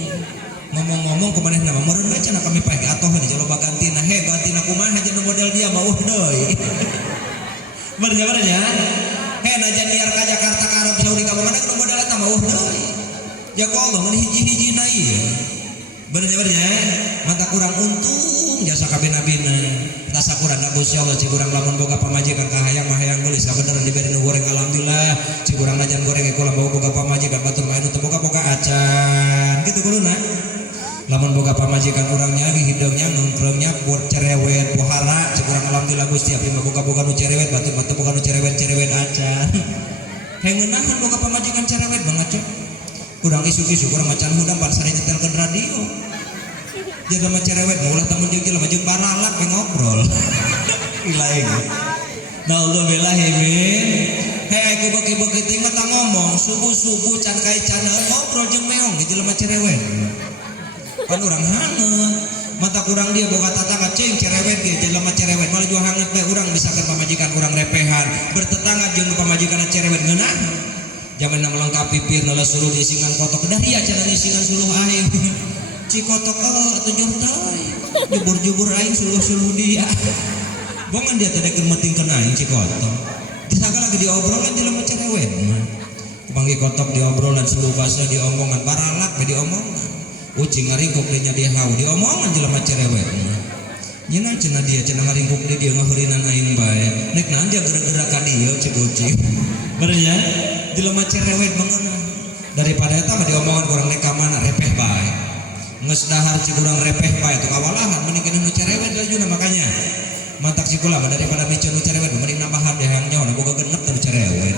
ngomong-ngomong kumanehna mah meureun bae cenah kami paeh atoh di jaloba gantina gantina kumaha jeung model dia mah deui bernya najan liar ka Jakarta ka Arab Saudi ka mana nu model eta mah deui ya ku Allah mun hiji-hijina ieu bernya mata kurang untung jasa kabina-bina tasa kurang da Gusti Allah cik urang lamun boga pamajikan kahayang mah hayang geulis kabeneran diberi nu goreng alhamdulillah cik urang najan goreng kula boga pamajikan batur mah anu teu boga acan kitu kuluna lamun boga pamajikan urangnya di hidungnya nongkrongnya buat cerewet pohara cik urang alhamdulillah Gusti abdi mah boga nu cerewet batur mah teu boga nu cerewet acan hengeunangan boga pamajikan cerewet banget cok urang isu-isu urang macan hudang pan sare nyetelkeun radio jaga mah cerewet ulah temen jeung jelema jeung baralak we ngobrol ilaeng naudzubillah min aku beki-beki teh mah ngomong subuh-subuh can kai can ngobrol jeung meong di jelema cerewet kan urang hangeut mata kurang dia boga tatangga cing cerewet ge jelema cerewet malah jua hangeut bae urang misalkan pamajikan urang repehan bertetangga jeung pamajikan cerewet ngeunah jaman melengkapi pir nala suruh disingan kotok dah iya cenah disingan suluh aing cikotok atau nyurtai jubur-jubur aing suluh-suluh dia bongan dia tadi kemetingkeun aing cikotok disangka lagi diobrolan jelema cerewet panggil kotok diobrolan suluh basa diomongan baralak be diomongan ucing ngaringkuk dinya dihau diomongan jelema cerewet nyeuna cenah dia cenah ngaringkuk di dia ngaheurinan aing bae nek naon dia gerak-gerak ka dieu cik ucing benernya jelema cerewet mengeunah daripada eta mah diomongan kurang nek ka mana repeh bae nges dahar cik urang repeh bae teu kawalahan mending nu cerewet lajuna makanya mantak cikula mah daripada miceun nu cerewet mending nambahan deh hang nyaho boga genep nu cerewet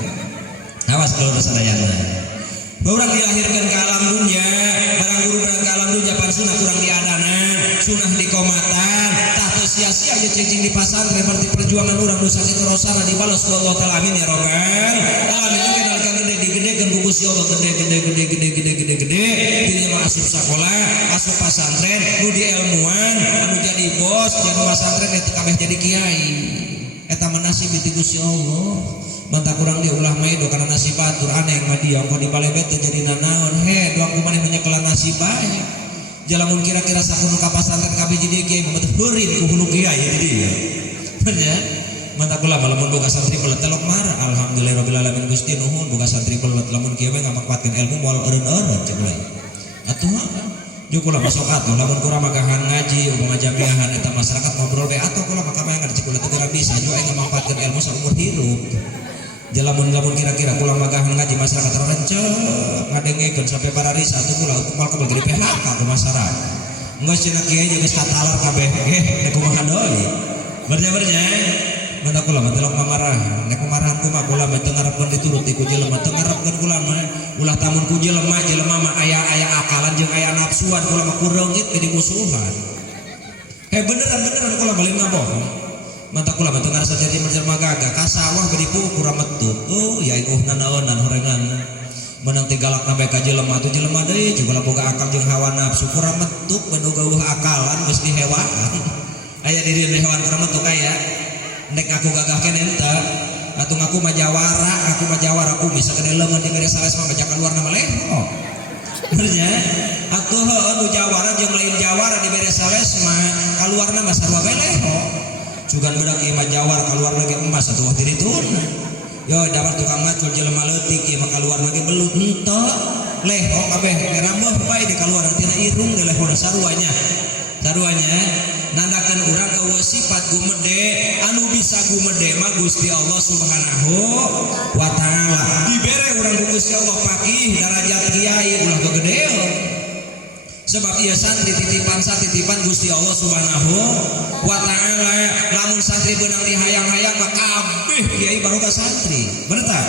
awas kalau sadayana urang dilahirkeun ka alam dunya barang guru barang ka alam dunya pan sunah kurang diadanan sunah dikomatan tah teu sia-sia ieu cicing di pasantren berarti perjuangan urang nu sakitu rosana dibalas ku Allah taala amin ya rabbal alamin kenal ka gede digedekeun ku Gusti Allah gede asup sekolah, asup pesantren, nu di ilmuwan, anu jadi bos, jadi pesantren eta kabeh jadi kiai. Eta menasib di Gusti Allah. Mantap kurang dia ulah maido karena nasib batur aneh mah dia engko di balebet jadi nanaon he doang kumaha menyekelan nasib bae. Jalamun kira-kira sakudu ka pesantren kabeh jadi kiai mah teh heureun ku hulu kiai jadi dia. Bener. Mantap kula lamun boga santri pelet telok mar alhamdulillahirabbil alamin Gusti nuhun boga santri pelet lamun kieu mah ngamanfaatkeun ilmu moal eureun-eureun cek ulah. Atuh jeung kula masuk atuh lamun kurang magahan ngaji umpama jamiahan eta masyarakat ngobrol bae atuh kula maka mah cek ulah teh geura bisa juga aing ngamanfaatkeun ilmu saumur hidup. Jalamun kira-kira kula magahan ngaji masyarakat renceng ngadengekeun sampai pararisa atuh kula kumaha kebal di PHK ke masyarakat. Geus cenah kieu geus katalar kabeh nek kumaha deui. Bernya mata kula mah telok mamarah nek kumarahan kumaha kula mah teu ngarepkeun dituruti ku jelema teu ngarepkeun kula mah ulah tamun ku jelema mah aya akalan jeung aya nafsuan kula mah kureungit ke dimusuhan. Beneran kula balik ngabohong. Mata kula mah teu ngarasa jadi menjelma gagah ka sawah ge dipukur metut. Oh ya ingeuhna naonan horengan. Menang teh galakna bae ka jelema atuh jelema deui juga boga akal jeung hawa nafsu kurang metuk menduga akalan geus di hewan. Aya diri hewan kurang metuk aya. Nek aku gagah kene enta atuh ngaku mah jawara aku bisa gede leungeun di mere sales mah baca keluar nama leho. Benernya atuh anu jawara jeung lain jawara di mere sales mah kaluarna mah sarua bae leho. Cugan budak ieu mah jawara kaluar lagi emas atuh wah ditun. Yo dawar tukang ngacul jelema leutik ieu mah kaluar lagi belut henteu leho kabeh ngerameuh bae di kaluar tina irung di leho saruanya nandakan urang eueuh sifat gumede anu bisa gumede mah Gusti Allah Subhanahu wa taala. Dibere urang ku Gusti Allah pakih darajat kiai ulah kegedean. Sebab ieu santri titipan Gusti Allah Subhanahu wa taala. Lamun santri beunang dihayang-hayang mah kabeh kiai barokah santri. Bener tah?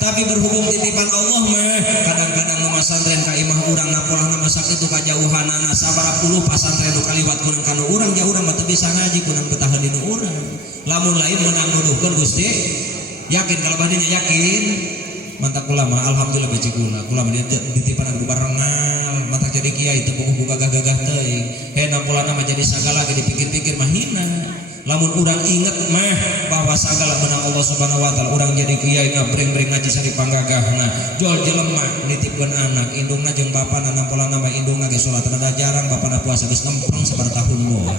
Tapi berhubung titipan Allah mah kadang-kadang nu masantren ka imah urang napolahna masa kitu kajauhanana sabaraha puluh pasantren nu kaliwat kunaon kana urang jauh urang mah teu bisa ngaji kunaon betahan dinu urang. Lamun lain meunang nuduhkeun Gusti yakin kalau badinya yakin mantap kula mah alhamdulillah beci kula mah titipan anu barengal mata jadi kiai teu buka gagah-gagah teuing. Napolana mah jadi sagala ge dipikir-pikir mah hina. Lamun urang inget mah bahwa sagala menang Allah Subhanahu wa taala urang jadi kiai ngabreng-breng ngaji sari panggagahna jol jelema nitipkeun anak indungna jeung bapana nampolana mah indungna ge salat rada jarang bapana puasa geus nemprong sabar tahun moal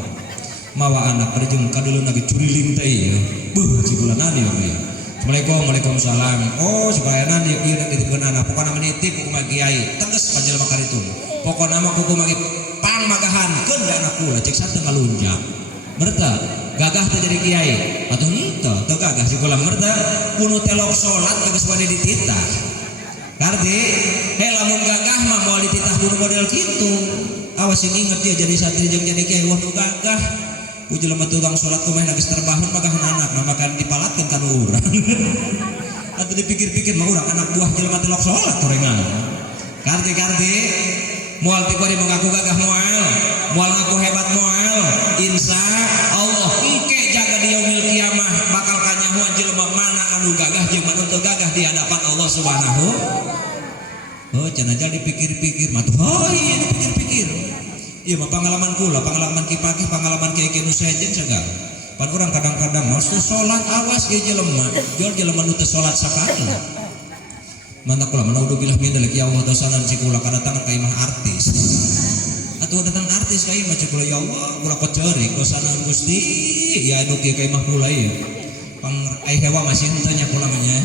mawa anak berjeng kadeuluna ge curiling teh ieu beuh cigulan nadi ieu Assalamualaikum waalaikumsalam oh supaya nadi ieu nitipkeun anak pokona menitip kumaha kiai tegas panjelema karitun pokona mah kumaha pang magahankeun da anak kula cek sateu ngalunjak berta gagah teh jadi kiai atuh henteu teu gagah si kula merta kudu telok salat geus bade dititah kardi lamun gagah mah moal dititah kudu model kitu awas sing inget dia jadi santri jeung jadi kiai wah nu gagah ku jelema tukang salat kumaha geus terbangun magahan anakna makan dipalatkeun kana urang atuh dipikir-pikir mah urang anak buah jelema telok salat torengan kardi moal ti bari mengaku gagah moal ngaku hebat moal insya Allah engke jaga di yaumil kiamah bakal kanyahuan jelema mana anu gagah jeung anu teu gagah di hadapan Allah Subhanahu. Oh cenah jadi dipikir-pikir mah iya dipikir-pikir. Ieu mah pengalaman kula, pengalaman kipakih, pengalaman kiai-kiai nu sejen sagala. Pan urang kadang-kadang mah salat awas ge jelema, jelema nu teu salat sakali. Mantap kula naudzubillah min dzalik ya Allah dosanan cikula kadatangan ka imah artis. Atuh datang artis ka imah cikula ya Allah kula koceurik dosanan Gusti ya anu kieu ka imah kula ieu. Pang ai hewa masih tanya kula mah nya.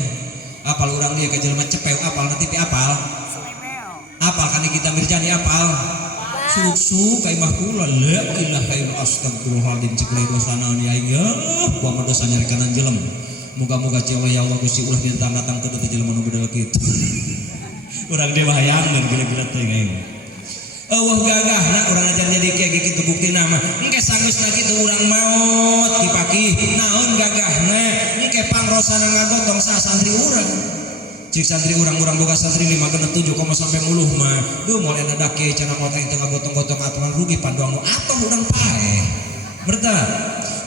Apal urang dia ka jelema cepeu apal nanti pi apal. Apal kan kita Mirjani apal. Suk ka imah kula la ilaha illallah astagfirullahaladzim cikula dosanan ya aing ku mah dosa nyarekanan jelema. Moga-moga cewa ya Allah Gusti ulah ditang-tang kudu teh jelema nu bedel kitu. Urang dia mah hayang gila-gila teh aing. Eueuh gagahna urang ajar jadi kiai kitu buktina mah engke sanggeusna kitu urang maot dipakih naon gagahna engke pangrosana ngagotong sa santri urang. Cik santri urang boga santri 5 genep 7 sampai muluh mah duh moal ada kiai cenah moal teh ngagotong-gotong aturan rugi panduang nu atoh urang pae. Berta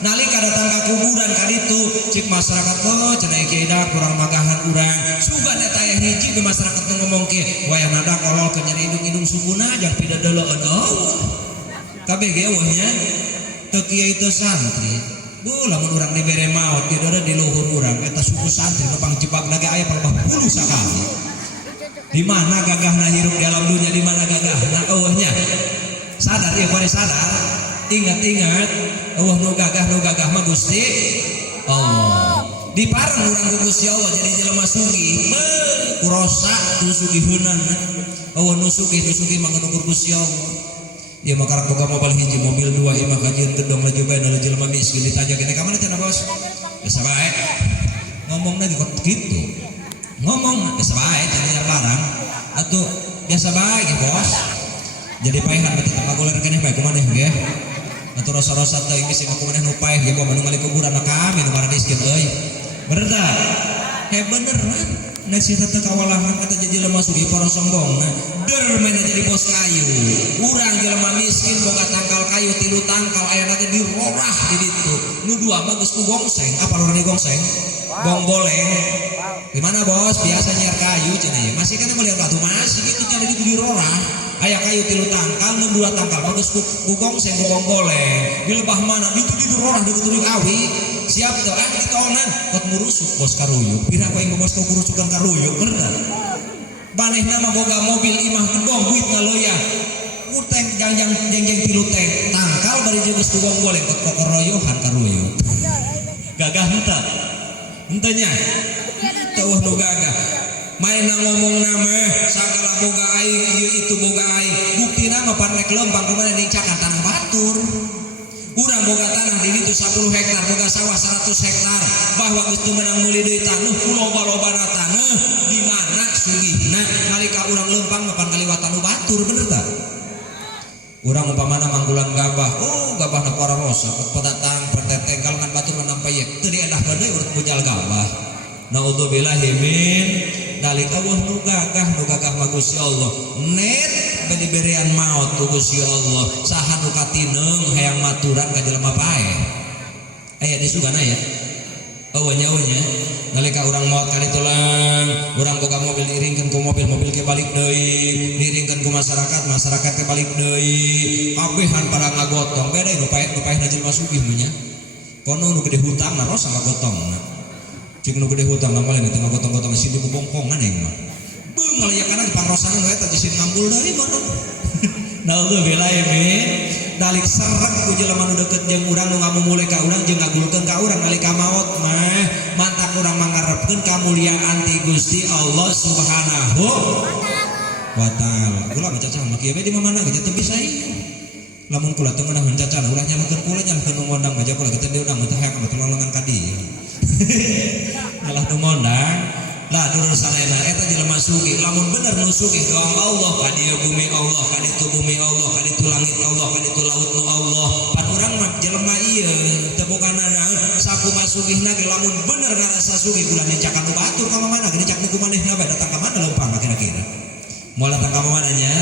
nalika datang ke kuburan kaditu cik masyarakat cenah kieu kurang magahan urang sugan eta aya hiji di masyarakat nu ngomong ke wayah nada kolol ke nyeri indung-indung suguna jang pidadeuleun kabeh ge eueuhnya teu kieu teu santri lamun urang dibere maot di dada di luhur urang eta suku santri nu pangjebak lagi aya 40 sakali di mana gagahna hirup di alam dunia di mana gagahna eueuhnya sadar ya bari sadar ingat-ingat eueuh nu gagah mah Gusti Allah dipareng urang ku Gusti Allah jadi jelema sugih kurosa nu sugiheunana eueuh nu sugih mangunukur Gusti Allah ieu mah karek boga mobil hiji mobil dua ieu mah kajian gedong laju bae nu jelema miskin ditanya kene ka mana cenah bos geus bae ngomongna di kitu ngomong geus bae cenah barang atuh biasa bae ge bos jadi paehan beuteut paguler keneh bae kumaneh ge atuh rasa-rasa teh geus mah kumaneh nu paeh ge bae nu ngali kuburan kami nu paradiskeun euy bener tah beneran nek sia teh kawalahan eta jelema sugih para sombong deur main jadi bos kayu urang jelema miskin boga tangkal kayu 3 tangkal aya lagi dirorah di ditu nu dua mah geus ku gongseng apa lorang di gongseng gong boleng gimana bos biasa nyiar kayu cenah ieu masih kan ngelihat batu masih gitu cenah di dirorah aya kayu 3 tangkal nu 2 tangkal mah geus ku gongseng ku gong boleng di lebah mana ditu dirorah di teuing awi siap teu ah ditonan kot ngurusuk bos karuyuk pira ku aing bos ngurusukeun karuyuk bener manehna mah boga mobil imah gedong duit ngaloya uteng jangjang 3 tangkal bari jeung geus gong boleng kot kokoroyohan karuyuk gagah henteu henteu nya teueuh nu gagah maena ngomong nama sagala boga aing ieu itu boga aing buktina mah pan rek lempang kumaha dicakan tanah batur urang boga tanah di ditu 10 hektar boga sawah 100 hektar bahwa geus teu meunang meuli deui taneuh loba-lobana taneuh di mana sugihna nalika urang lempang mah pan kaliwatan nu batur bener tah urang umpamana manggulan gabah gabahna para rosa pedatang perteteng kalangan batur menang payek teu diendahkeun deui urang bujal gabah naudzubillahi min dalik nu gagah mah Gusti Allah net diberian maot ku Gusti Allah saha nu katineng hayang maturan ka jelema paeh aya di sugana aya eueuhnya nalika urang maot kali tulang urang boga mobil diiringkeun ku mobil ke balik deui diiringkeun ku masyarakat ke balik deui kabehan para ngagotong beda nu paeh na jelema sugih mah nya kono nu gede hutangna rosa ngagotongna cik nu gede hutang na malen teu ngagotong-gotong sini ku bongkongan aing mah beung ngalayakanna di pangrosana eta jisin ngambul deui mana naudzubillahi min dalik sareng ku jelema nu deukeut jeung urang nu ngamumule ka urang jeung ngagulkeun ka urang nalika maot mah mantak urang mangarepkeun kamuliaan ti Gusti Allah Subhanahu wa taala kula mah cacah mah kieu di mana ge teu bisa ieu lamun kula teu meunang cacah ulah nyalahkeun kula nyalahkeun nu ngondang baja kula teu diundang teh hayang teu lolongan ka dieu nyalah nu ngondang lah dulur salena eta jelema sugih lamun bener nu sugih doang Allah ka dieu bumi Allah ka ditu bumi Allah ka ditu langit Allah ka ditu laut nu Allah pan urang mah jelema ieu teu boga saku masugihna ge lamun bener ngarasa sugih ulah nyecakan nu batur ka mana ge dicak ku manehna bae datang ka mana leumpang kira-kira moal datang ka mana nya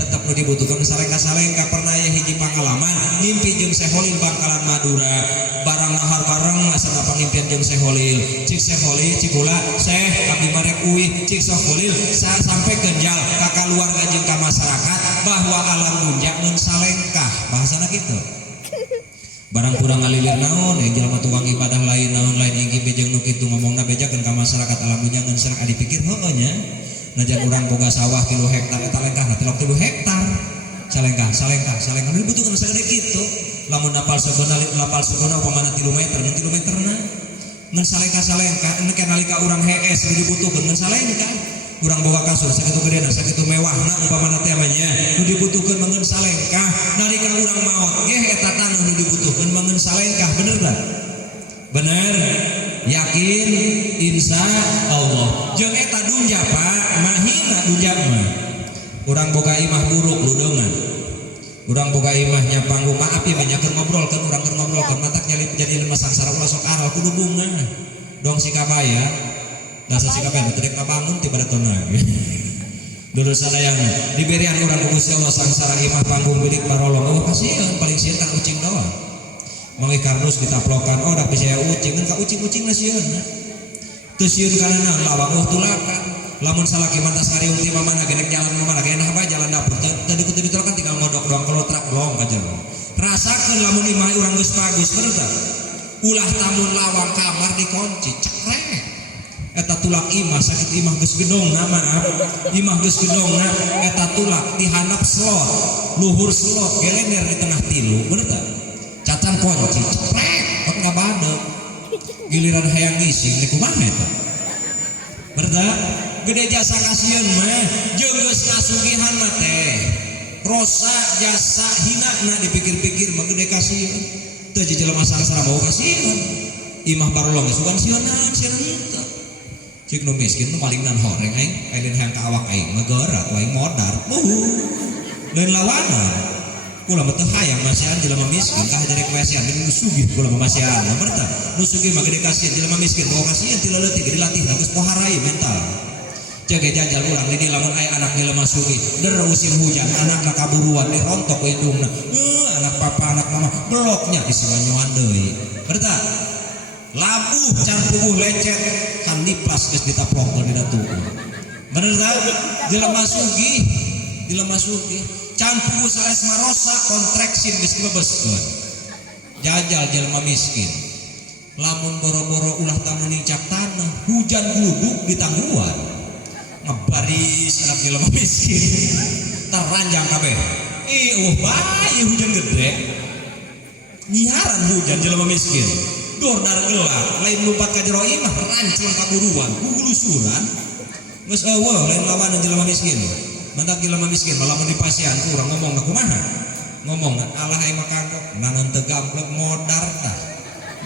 tetep nu dibutuhkeun salengka pernah aya hiji pangalaman mimpi jeung Syekh Holil Bangkalan Madura barang nahar bareng asal pangimpian jeung Syekh Holil cik Syekh Holil cik kula Syekh abdi marek uih cik Syekh Holil saya sampai genjal ka keluarga jeung ka masyarakat bahwa alam dunya mun salengkah bahasana kitu barang kurang ngalilir naon jelema tukang ibadah lain naon lain ingin bejeng nu kitu ngomongna bejakeun ka masyarakat alam dunya ngeun salek adi pikir heueuh nya najan urang boga sawah 3 hektar eta lengkahna 30 hektar salengkah dibutuhkeun sagede kitu lamun napal segona upamana 3 meterna ngeun salengkah engke nalika urang hees dibutuhkeun ngeun salengkah urang boga kasur sakitu gedena sakitu mewahna upamana teh nya nu dibutuhkeun ngeun salengkah nalika urang maot ge eta taneuh nu dibutuhkeun ngeun salengkah bener tah bener yakin insya Allah jeung eta dunja Pak mahina dunja mah urang boga imah buruk ludeungan urang boga imahnya panggung maaf ya banyak ngobrolkeun urang keur ngobrolkeun matak jadi lemah sangsara ulah sok aral kudu bunga dong sikabaya dasa sikabaya teu rek ngabangun ti pada tona dulur sadayang diberian urang Gusti Allah sangsara imah panggung bidik parolong oh kasieun paling sieun kan ucing doang Mangi kardus ditaplokan dak bisa ucing kan ka ucing-ucing na sieun. Teu sieun kana naon lawang tulakan. Lamun salaki mantas ngariung ti mamana genek jalan mamana genek apa jalan dapur teu ditulakan tinggal ngodok doang kelotrak belum ka jero. Rasakeun lamun imah urang geus bagus bener tah. Ulah tamun lawang kamar dikunci cekrek. Eta tulak imah sakit imah geus gedongna maaf. Imah geus gedongna eta tulak dihandap slot, luhur slot gelender di tengah tilu bener tah. Cacan kunci cekrek kok ngabadeg. Giliran hayang ngising di kumaha eta. Bener tah? Gede jasa kasieun mah jeung geus ngasugihan mah teh. Rosa jasa hinana dipikir-pikir mah gede kasieun. Teu jelema sangsara mau kasieun. Imah barolong sugan sieun naon sieun teu. Cik nu miskin nu malingnan horeng aing, lain hayang ka awak aing megeurat aing modar. Lain lawanan. Kula mah teu hayang masihan jelema miskin kah derek wasian nu sugih kula mah masihan. Bener tah? Nu sugih mah gede kasieun jelema miskin mau kasieun ti leuleut gede latih geus poharai mental. Jaga jajal ulang ini lamun aya anak jelema sugih der musim hujan anakna kaburuan dirontok ku indungna. Anak papa anak mama bloknya disewanyoan deui. Bener tah? Labuh can puguh lecet kan diplas geus ditaplokkeun dina tubuh. Bener tah? Jelema sugih can puguh sales marosa kontraksin geus dibebeskeun. Jajal jelema miskin. Lamun boro-boro ulah tamun nicak tanah, hujan gluduk di tangguan. Ngebaris anak jelema miskin. Teranjang kabeh. Bae hujan gede. Nyiaran hujan jelema miskin. Dor dar gelap, lain lompat ka jero imah rancung kaburuan, gugulusuran. Geus eueuh lain lawan jelema miskin. Mantak jelema miskin lamun di pasian urang ngomongna kumaha? Ngomongna Allah aing mah kagok, nangan teu gablek modar tah.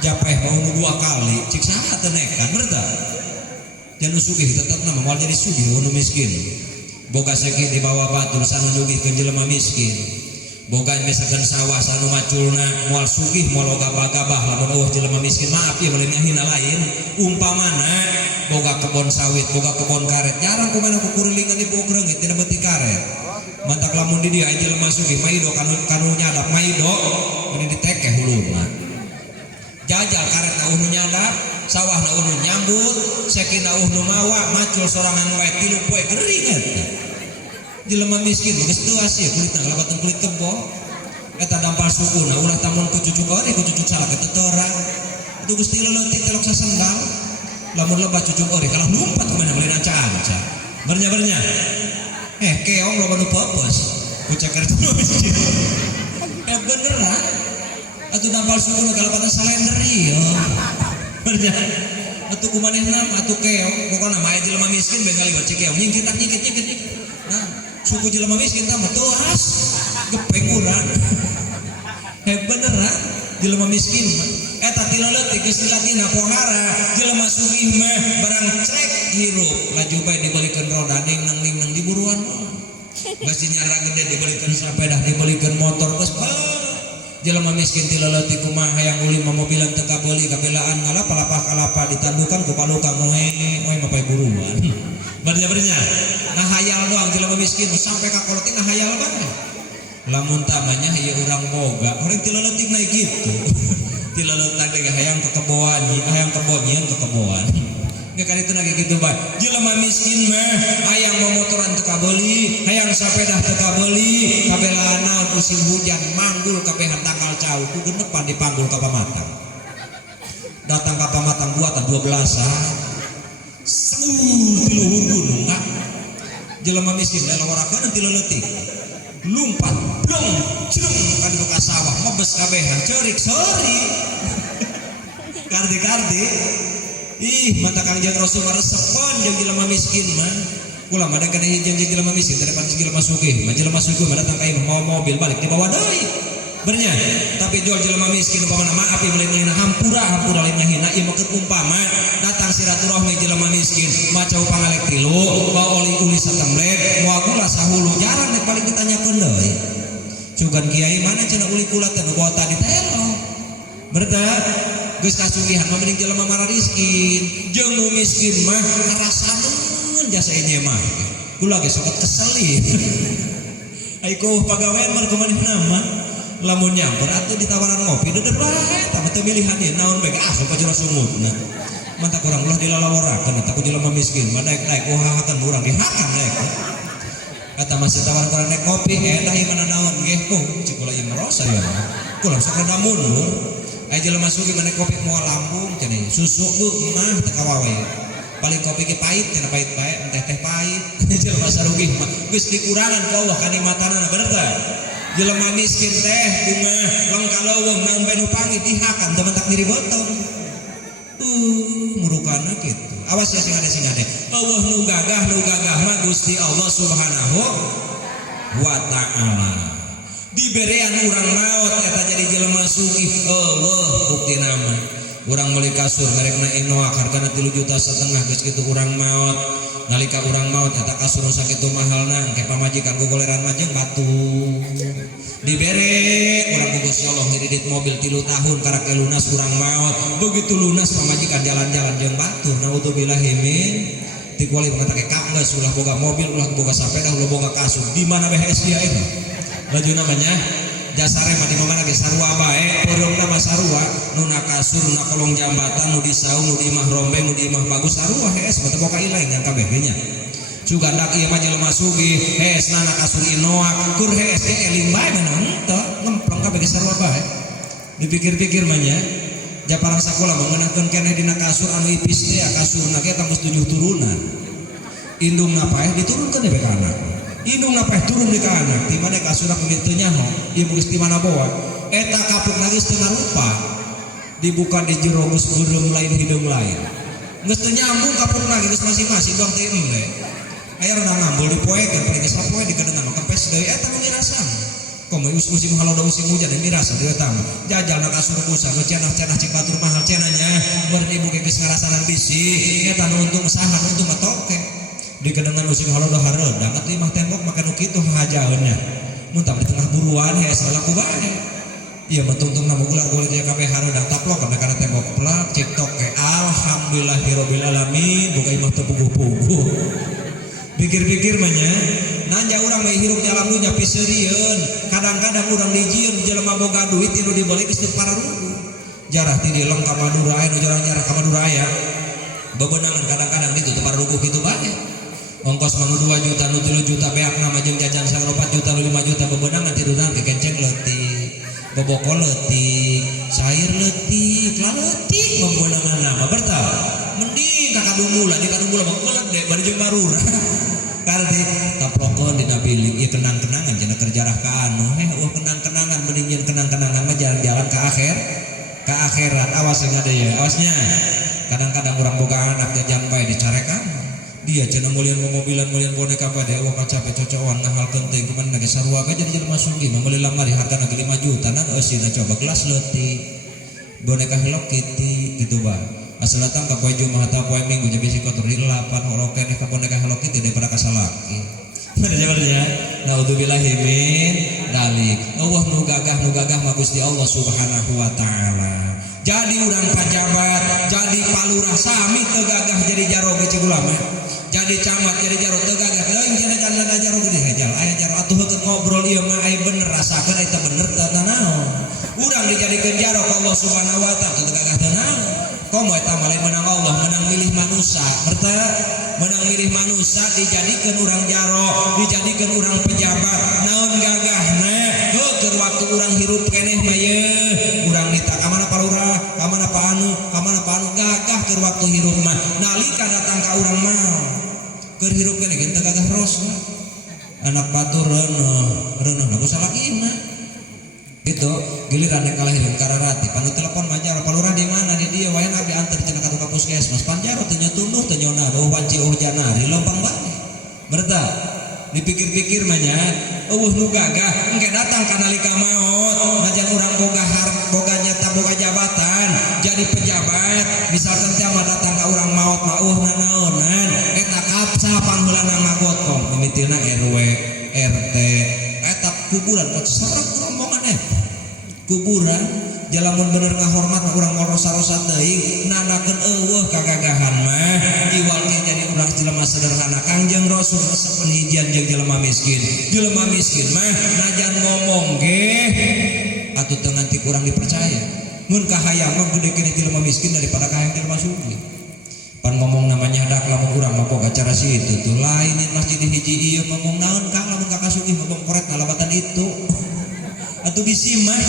Japeh mau nu 2 kali, cik saha teu nekat bener tah? Jangan sugih tetapna moal jadi sugih nu miskin. Boga sakit di bawah batur sanu nyugihkeun jelema miskin. Boga misalkan sawah sanu maculna moal sugih moal gabah-gabah lamun eueuh jelema miskin maaf ya beuleun hina lain umpamana boga kebon sawit boga kebon karet jarang kumaha kukurulingan di bogreungit tina beuti karet mantak lamun di dieu jelema sugih maido kanu nyadap maido meni ditekeh huluna jajal karetna unu nyadap sawahna unu nyambut sakina unu mawa macul sorangan wae 3 poe gering eta. Jelema miskin geus teu asuh kulitna kalabateun kulit kebo eta dampal sukuna ulah tamun ku cucuk ori ku cucuk salak teu torang itu geus ti leuleut telok sasendang lamun lebat cucuk ori kalah lumpat ku mana meulina canca bernya keong loba nu pepes ku ceker teu miskin beneran atuh dampal sukuna kalabateun salender ieu bernya atuh kumanehna atuh keong pokona mah jelema miskin begal bae keong nyingkit nah suku jelema miskin tah mah tuas gepeng urang. Beneran jelema miskin mah eta ti leuleut geus dilatihna pohara jelema sugih mah barang crek hirup laju bae dibelikeun roda ningnang di buruan geus nyara gede dibelikeun sepeda dibelikeun motor geus jelema miskin ti leuleut kumaha hayang uli mobilan teu kabeuli kabelaan ngalapa ditandukan ku paluka moe mah buruan. Bernya ngahayal doang jelema miskin sampai ka kolot ngahayal banget. Lamun tamanya ieu urang boga, urang ti leuleut naik gitu. Ti leuleut teh hayang ke keboan, hayang kebon nyieun ke keboan. Ge kali teu nage kitu bae. Jelema miskin mah hayang momotoran teu kabeuli, hayang sapeda teu kabeuli, kabelaan naon musim hujan manggul kabehan tangkal cau ku genepan dipanggul ka pamatang. Datang ka pamatang buatan 12-an. Di luhur gunung kak jelema miskin lelawarakeuan ti leuletik lumpat blong jeung ka di muka sawah mebes kabehan ceurik sori kardi mata Kang Jeng Rasul resepan jeung jelema miskin mah kula mah da kana hijau jeung jelema miskin daripada jelema sugih mah datang ka imah mau mobil balik dibawa deui bernya tapi jual jelema miskin umpamana maaf ieu lain nyana hampura lain nyahina ieu mah umpama datang silaturahmi jelema miskin maca pangalek 3 bawa uli satemblek moal gula sahulu jarang dek balik ditanyakeun deui cugan kiai mana cenah uli kula teh nu bawa tadi telo berda geus kasugihan mah mending jelema mara miskin jeung nu miskin mah ngarasakeun jasa ieu mah kula ge sok keselin ai ku pagawean mah kumanehna mah lamun nyamper atuh ditawaran ngopi deudeut bae tapi teu milihan ieu naon bae sok ka jero sumutna mantap urang ulah dilalaworakeun eta ku jelema miskin mah naik-naik uhahakeun urang dihakan naik kata masih tawaran kurang naik kopi eta ieu mana naon ge cik ulah ieu merosa ya kulang sok rada mundur aya jelema sugih naik kopi moal lambung cenah susu mah teu kawawe paling kopi ge pahit cenah pahit bae teh pahit jelema sarugih mah geus dikurangan ku Allah kanikmatanna bener teh jelema miskin teh bunga lengkaleuweung naon bae nu pangit dihakan teu mentak diri botong murukana kitu awas ya sing ade Allah nu gagah mah Gusti Allah Subhanahu wa taala diberian urang maot eta jadi jelema sugih Allah bukti nama urang meuli kasur merekna Inoak hargana 3,5 juta geus kitu urang maot nalika urang maot eta kasur sakitu mahalna engke pamajikan gogoleran mah jeung batu dibere urang ku Gusti Allah ngiridit mobil 3 tahun karek lunas urang maot begitu lunas pamajikan jalan-jalan jeung batur naudzubillahi min ti kuali mengatakan kak geus ulah boga mobil ulah boga sapeda ulah boga kasur di mana BHS dia itu laju namanya jasare mah di mana ge sarua bae porongna mah sarua nu na kasur nu na kolong jambatan nu di saung nu di imah rombeng nu di imah bagus sarua hees mah teu boga ilaeng yang kabeh nya juga ndak ieu mah jelema sugih hees na kasur Inoak kur hees ge eling bae menang teu ngemplong kabeh ge sarua bae dipikir-pikir mah nya japarang sakola mengenakeun keneh dina kasur anu ipis teh kasurna ge tanggus 7 turunan indungna paeh diturunkeun deui ka anak indungna paeh turun di ka anak ti mane kasurna pemitu nyaho ieu geus di mana bawa eta kapuk nangis teu rupa dibuka di jero geus beureum lain hidung lain geus teu nyambung kapuk lagi geus masing-masing dong teh embe aya rada ngambul dipoekeun pake geus sapoe dikedengan mah kempes deui eta nu ngirasan komo musim haloda musim hujan dan mirasa di utama jajal na kasur kusa nu cenah-cenah cik batur mahal cenahnya beureum ibu ge geus ngarasanan bisi eta nu untung saha untung toke dikedengan musim haloda hareuda kat imah tembok make nu kitu hajaeunnya mun tah di tengah buruan hees laku bae ieu mah tungtung na ular golek dia kabeh hareuda taplok kana tembok plak cek toke alhamdulillahirabbil alamin boga imah teu puguh-puguh pikir-pikir mah nya nanja urang mah hirup jalan dunya piseurieun kadang-kadang urang dijieun jelema boga duit anu dibeli geus teu pararugu jarah ti dileng ka Madura anu jarang-jarang ka Madura aya bebenangan kadang-kadang ditu teu pararugu kitu bae ongkos mah 2 juta nu 3 juta beakna mah jeung jajan 4 juta nu 5 juta bebenangan ti dunan ke kenceng leutik boboko leutik cair leutik leutik bebenangan mah bertah mending ka kadungula di kadungula mah meledek bari jeung barura kardi taplokon dina bilik ieu kenang-kenangan cenah kerjarah ka anu kenang-kenangan mending nyeun kenang-kenangan mah jalan-jalan ka akhirat awas yang ada ya awasnya kadang-kadang urang boga anak jajan bae dicarekan dia cenah mulian mobilan mulian boneka bae Allah kacape cocokan ngahal kenting kumaha ge sarua ge jadi jelema sugih mah meuli lamari hargana ge 5 juta nan eusina coba gelas leutik boneka Hello Kitty gitu bae asal datang ke poe Jumat atau poe Minggu jadi bisi kotor dilapan holoken ka boneka Hello Kitty daripada ka salaki bener jawabannya naudzubillahi min dalik Allah nu gagah mah Gusti Allah Subhanahu wa taala jadi urang pajabat jadi palurah sami teu gagah jadi jaro ge cigula mah jadi camat jadi jaro teu gagah teuing cenah jaro gede hejal aya jaro atuh heukeun ngobrol ieu mah aya bener rasakeun eta bener teu naon urang dijadikeun jaro ka Allah Subhanahu wa taala teu gagah teu naon komo eta lain menang Allah menang milih manusia berta menang milih manusia dijadikan urang jaro dijadikan urang pejabat naon gagahna heuh keur waktu urang hirup keneh mah ye urang nita ka mana palurah ka mana pa anu gagah keur waktu hirup mah nalika datang ka urang mah keur hirup keneh teu gagah ros anak batur reuneuh na kusalah imah gitu giliran yang kalahiran kararati panu telepon manjaro palurah di mana di dia wae nabi antar cenah ka tukang puskesmas panjaro teu nyetunduh teu nyona bau panci janari lompang bae berta dipikir-pikir mah nya eueuh nu gagah engke datang ka nalika maot najan urang boga nyata boga jabatan jadi pejabat misalkan teh mah datang ka urang maot mah nanaonan eta kapsa pangheulana ngagotong mimitina RW RT eta kuburan sabarang rombongan kuburan jalamun bener ngahormat urang moal rosa-rosa teuing nanakeun eueuh kagagahan mah iwal ge jadi urang jelema sederhana Kangjeng Rasul sapen hijian jeung jelema miskin mah najan ngomong ge atau tengah ti kurang dipercaya. Mun kahayang mah gede kene jelema miskin daripada kahayang jelema sugih. Pan ngomong namanya dak lamun urang mah boga cara situ tuh lainin masjid di hiji ieu ngomong naon Kang lamun kakak sugih ngomong koret ngalabatan itu. Atuh bisi mah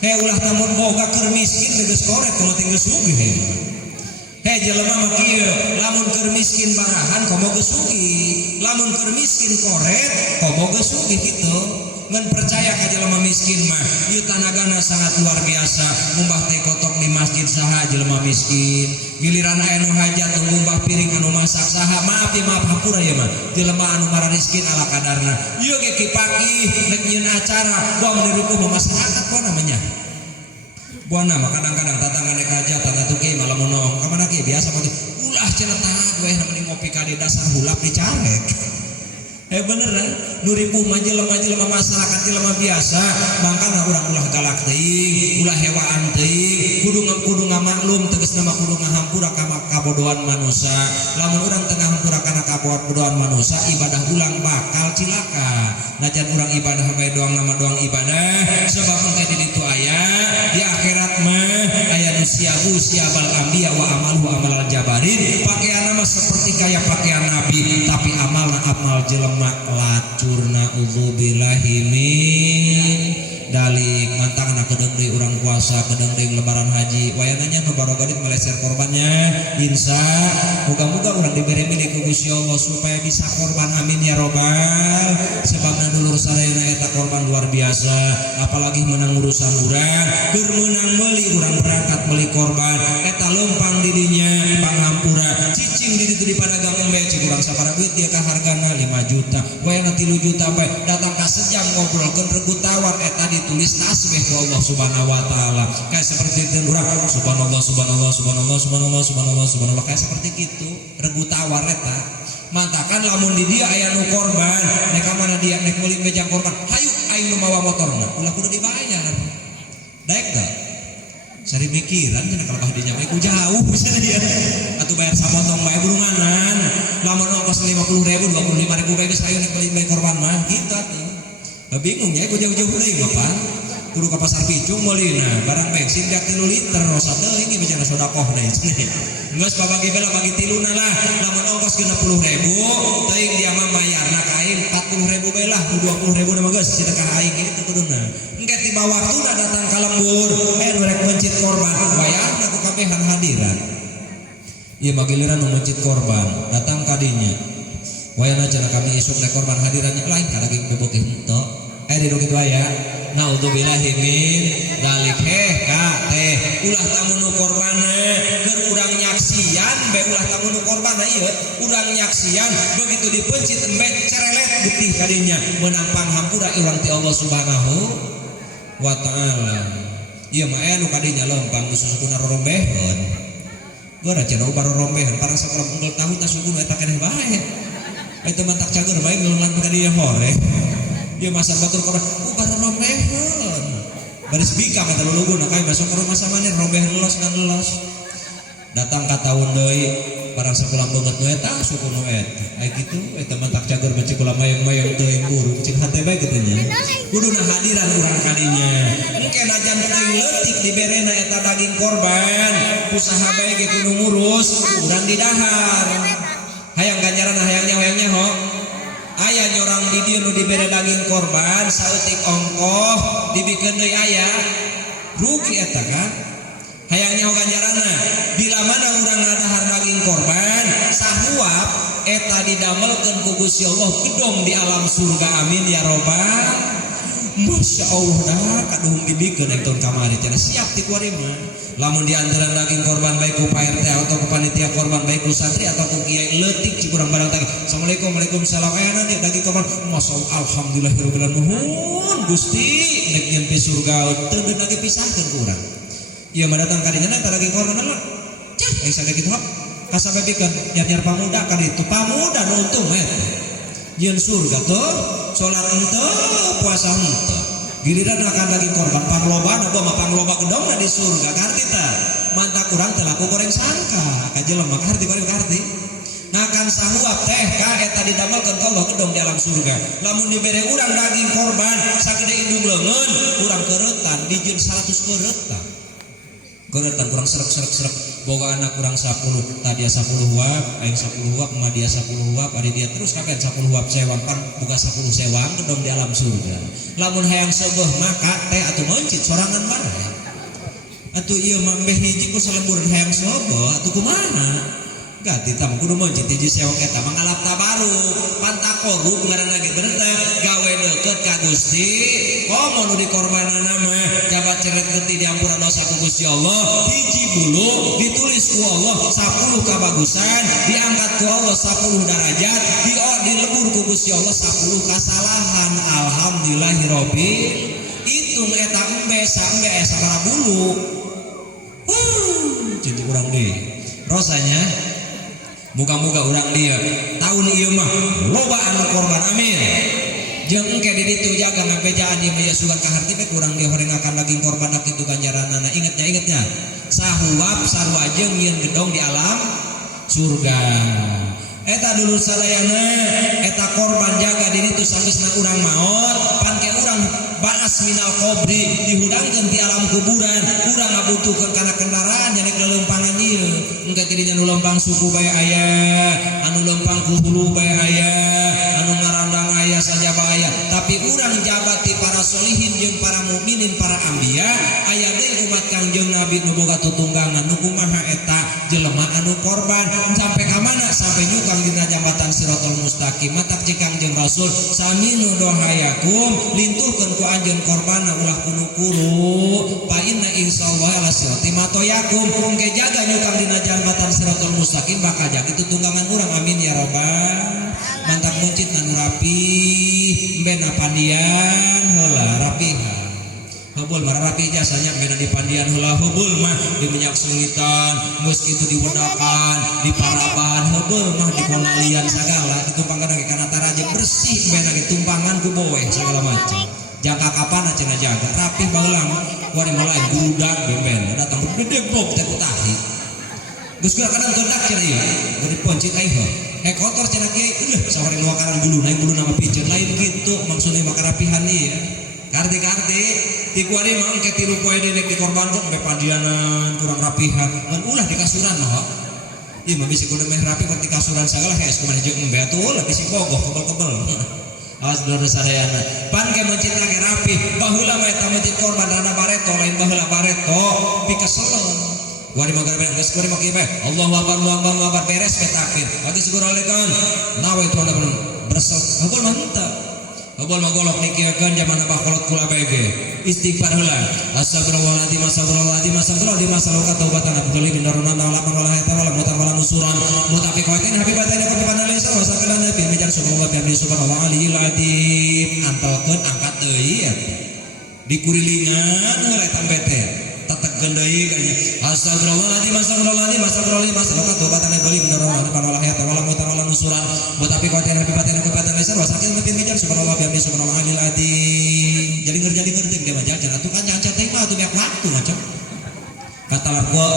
ulah tamun boga keur miskin geus koret kalau tinggal sugih jelema mah kieu lamun keur miskin barahan komo geus sugih lamun keur miskin koret komo geus sugih kitu ngan percaya ka jelema miskin mah ieu tanagana sangat luar biasa mumbah teh kotok di masjid saha jelema miskin giliran aya nu hajat ngumbah piring anu masak saha maaf hampura ya mah jelema anu mariskin ala kadarna ieu ge kipaki nek nyieun acara gua meniruku masyarakat kok namanya buana mah kadang-kadang tatangga nek hajatan atuh ke malah monong kamana ke biasa mah ulah cenah tah we namanya ngopi ka di dasar hulap dicarek beneran nu ripuh mah jelema masyarakat jelema biasa mangkana urang ulah galak teuing ulah hewaan teuing kudu ngamaklum tegasna mah kudu ngahampura ka kabodohan manusia lamun urang tengah hampura kana kabodohan manusia ibadah ulang bakal cilaka najan urang ibadah bae doang nama doang ibadah sebab engke di ditu aya di akhirat mah aya nu siabal anbiya wa amalu amalal jabarin pakaian mah seperti kayak pakaian nabi tapi amalna amal jelema lacurna udzubillahi min dalik mantangna kedeung deui urang puasa kedeung deui lebaran haji wayananya nu barogadit meleser korbannya insya moga-moga urang diberi milik ku Gusti Allah supaya bisa korban amin ya robbal sebabna dulur sadayana eta korban luar biasa apalagi menang urusan urang keur meunang meuli urang berangkat meuli korban eta leumpang di dinya panghampura cicing di ditu di padagang embe cing urang sabaraha duit dia ka hargana 5 juta wayana 3 juta bae datang ka sejam ngobrolkeun regu tawar eta ditulis tasbih ku Allah Subhanahu wa taala kayak seperti itu urang subhanallah kayak seperti gitu regu tawar eta mantakan lamun di dia aya nu korban nek mana dia nek meuli bejang korban hayu aing nu mawa motorna ulah kudu dibayar daek teh sari mikiran cenah kalau dinya bae ku jauh bisa dia atuh bayar samotong bae burunganan lamun ongkos 50.000 25.000 bae geus hayu nek meuli korban mah kitu atuh bingung ya ku jauh-jauh deui bapak kudu ka pasar Picung meulina barang bensin dak 3 liter rosa teuing ieu bicara sedekah deui geus babagi bela bagi tiluna lah lamun ongkos 60.000 teuing dia mah bayarna ka aing 40.000 bae lah 20.000 mah geus sedekah aing kitu kuduna engke tiba waktuna datang ka lembur rek mencit korban wayahna ku kabehan hadiran ieu mah giliran nu mencit korban datang ka dinya wayahna cenah kami isuk nek korban hadirannya lain ka daging bebek henteu di kitu aya naudzubillahi min dalik ka teh ulah tamu nu korbana keur urang nyaksian bae ulah tamu nu korbana ieu urang nyaksian begitu dipencit embe cerelet getih kadinya meunang panghampura urang ti Allah Subhanahu wa taala ieu mah aya nu kadinya lempang susukuna rorombeheun gora cenah barorombeheun para sakurang unggul tahu tah suku eta keneh bae eta mantak cager bae ngeulungan ka dieu hore dia masa batur korban baru rombeheun baris bika kata luluguna kai masuk ke rumah samane rombeheun los ngan los datang ka taun deui barang sakulang banget nu eta suku nu eta aya kitu eta mantak cager bae cikulang mayang-mayang teuing burung cing hate bae kitu nya kuduna hadiran urang kadinya engke najan teuing leutik diberena eta daging korban usaha bae ge kudu ngurus urang di dahar hayang ganjaranna hayangnya ho aya nyorang di dieu nu dibere daging korban saeutik ongkoh dibikeun deui aya rugi eta kan hayang nyaho ganjaranna bila mana urang ngadahar daging korban sahuap eta didamelkeun ku Gusti Allah gedong di alam surga amin ya robbal Masya Allah dah kaduhung dibikeun engton kamari cenah siap ti kuari mah lamun diantaran daging korban baik ku Pak RT atau ku panitia korban baik ku santri atau ku kiai leutik cikurang barang tadi assalamualaikum waalaikumsalam aya nanti daging korban masyaallah alhamdulillahirabbil alamin Gusti nek nyen pi surga teu deun lagi pisahkeun ku urang ieu mah datang ka dinya eta daging korban mah cah aya saged kitu kasabebikeun nyar-nyar pamuda ka ditu pamuda nu untung eta nyen surga tuh salat henteu puasa henteu giliran akan daging korban pangloba gua mah pangloba gedong di surga karti tah mantak urang teh laku goreng sangka ka jelema karti goreng karti ngakan sahuap teh ka eta didamelkeun ka Allah gedong di alam surga lamun dibere urang daging korban sagede indung leungeun urang keuretan beretan kurang serak boga anak kurang 10 tadi 10 huap aing 10 huap emak dia 10 huap ari dia terus kaget 10 huap sewang pan buka 10 sewang gedong di alam surga lamun hayang seueuh maka teh atuh mencit sorangan mana atuh ieu mah embeh hiji ku salembureun hayang seueuh atuh kumaha ganti tam kudu mencit hiji sewang eta mangalap tabaru pantakoru ngaranna ge berenteh gawe deukeut ka Gusti komo nu dikorbanana mah jabat ceretkeun ti diampura dosa ku Gusti Allah hiji bulu ditulis ku Allah 10 kabagusan diangkat ku Allah 10 derajat dilebur ku Gusti Allah 10 kasalahan alhamdulillahirabbil itung eta embe sabaraha bulu jadi urang deui rasanya muka-muka urang dia tahun ieu mah loba anu korban amin jeung engke di ditu jaga ngabejaan ieu mah sugan ka harti bae urang dia horengakan daging korban dak kitu ganjaranana ingetnya sahuap sarua jeung nyieun gedong di alam surga eta dulur sadayana eta korban jaga di ditu sanggeusna urang maot pan ke urang baas minal qabri dihudangkeun ti alam kuburan urang ngabutuhkeun kana kendaraan jadi lelempangan ieu engke tidinya nu lempang suku bae aya anu lempang ku hulu bae aya anu ngarandang aya saja bae aya tapi urang jabat ti para solihin jeung para mukminin para anbiya aya deui umat Kangjeng Nabi nu boga tutunggangan nu kumaha eta jelema anu korban sampai ka mana sampai nyukang dina jambatan Siratal Mustaqim matak cikang jeung Rasul saminu dohayakum lintuhkeun ku anjeun korbana ulah kudu kuru fa inna insyaallah ala sirati matoyakum engke jaga nyukang dina jambatan Siratal Mustaqim bakal jadi tutunggangan urang amin ya robbal mantap muncit nanu rapi mbena pandian heula rapihan hubul mah rapi jasanya beda di pandian heula hubul mah di minyak sungitan geus kitu diwedakan di paraban hubul mah di konalian sagala ditumpangkan ge kana taraje bersih beda ge tumpangan ku boeh segala macam jangka kapan cenah jaga rapi baheula mah wari mulai budak bemben datang gede bok teh tahi geus kadang todak cenah ieu bari poncit aing kotor cenah kieu sawari nu wakaran bulu naik bulu nama piceun lain kitu maksudna mah karapihan ieu karti di kuari mah engke 3 poe deui dikorbankeun be pandianan kurang rapihan ngan ulah di kasuran mah ieu mah bisi kudu meh rapi di kasuran sagala geus kumaha jeung embe atuh lah bisi bogoh kebel-kebel awas dulur sadayana pan ke masjid lagi rapi baheula mah eta masjid korban rada bareto lain baheula bareto pikeselon kuari mah garben geus kuari mah kieu bae Allahu akbar beres ke takbir bagi syukur alekan nawe itu anda bersel hubul mah henteu hubul mah golok nikiekeun zaman abah kolot kula bege istighfar heula astagfirullahaladzim masalluka taubatan abdul bin daruna nalak mengolah eta wala mutawala nusuran mutafi qawatin habib batana ka panale sawa sakala nabi mejar subhanallah bi subhanallah aliyil adim antalkeun angkat deui dikurilingan heula eta bete tetekeun deui kanya astagfirullahaladzim masalluka taubatan abdul bin daruna nalak eta wala mutawala nusuran mutafi qawatin habib batana ka panale sawa sakala nabi mejar subhanallah bi subhanallah aliyil adim jadi ngerti dia mah jajan atuh kan jangan teh mah atuh banyak waktu macam kata warga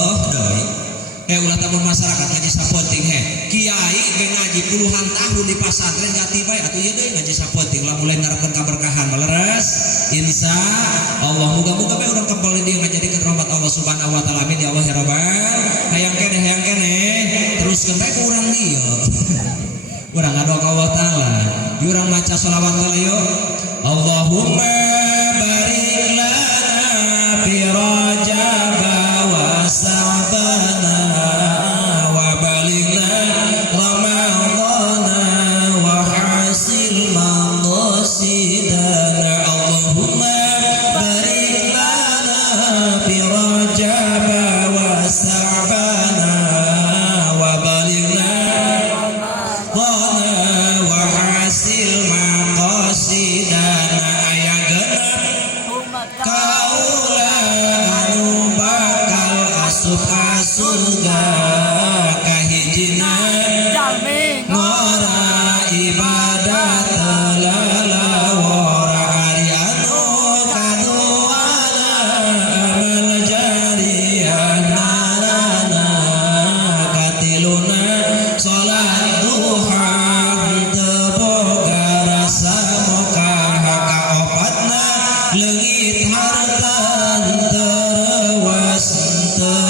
deui ulah tamun masyarakat ngaji sapoting kiai be ngaji puluhan tahun di pasantren gati bae atuh ieu deui ngaji sapoting lah mulai ngarepkeun kaberkahan leres insya Allah muga-muga bae urang kembali dia ngajadikeun rahmat Allah Subhanahu wa taala amin ya Allah ya rabbal hayang kene teruskeun bae ku urang dieu urang ngadok ka Allah taala di urang maca shalawat yuk Allahumma barik lana fi Rajab wa Sa'bana wa balighna Ramadana wa hasil maqasidana Allahumma barik lana fi Rajab wa Sa'bana wa balighna Ramadana wa hasil maqasidana surga kahijina ngora ibadat lalawara ari anu kaduana amal jariyah narana katiluna salat duha teu boga rasa mokaha kaopatna leungit hartan teurewas teu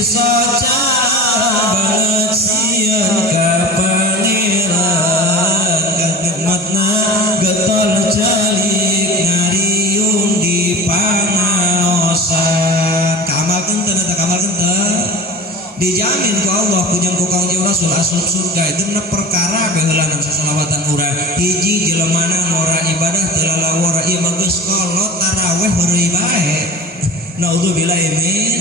soca banget sieun ka pangeran nikmatna getol calik ngariung di pangaosan kamalkeun teu eta kamalkeun teu dijamin ku Allah punyang ku Kangjeng Rasul asup surga genep perkara baheulanan sasalawatan urang hiji jelemana ngora ibadah teu lalawara ieu mah geus kolot taraweh heureuy bae naudzubillahi min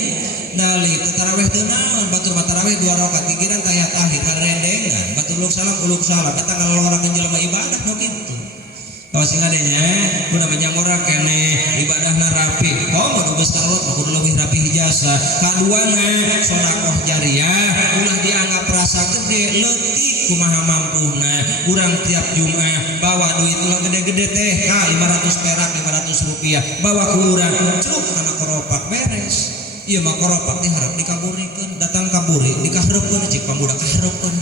dalik taraweh teu naon batur taraweh 2 rakaat gigiran tahiyat akhir karendengan batur uluk salam kata ngalolorakeun jelema ibadah nu kitu kawas ngadenya kudu menyamura kene ibadahna rapi kau mau geus kalot mah kudu leuwih rapi hijasa kaduana sedekah jariah ulah dianggap rasa gede leutik kumaha mampuna urang tiap Jumat bawa duit ulah gede-gede teh ka 500 perak 500 rupiah bawa ku urang cuk kana koropak beres ieu mah koropak teh harap dikaburikeun datang kaburi dikahareupeun cik pamuda kahareupeun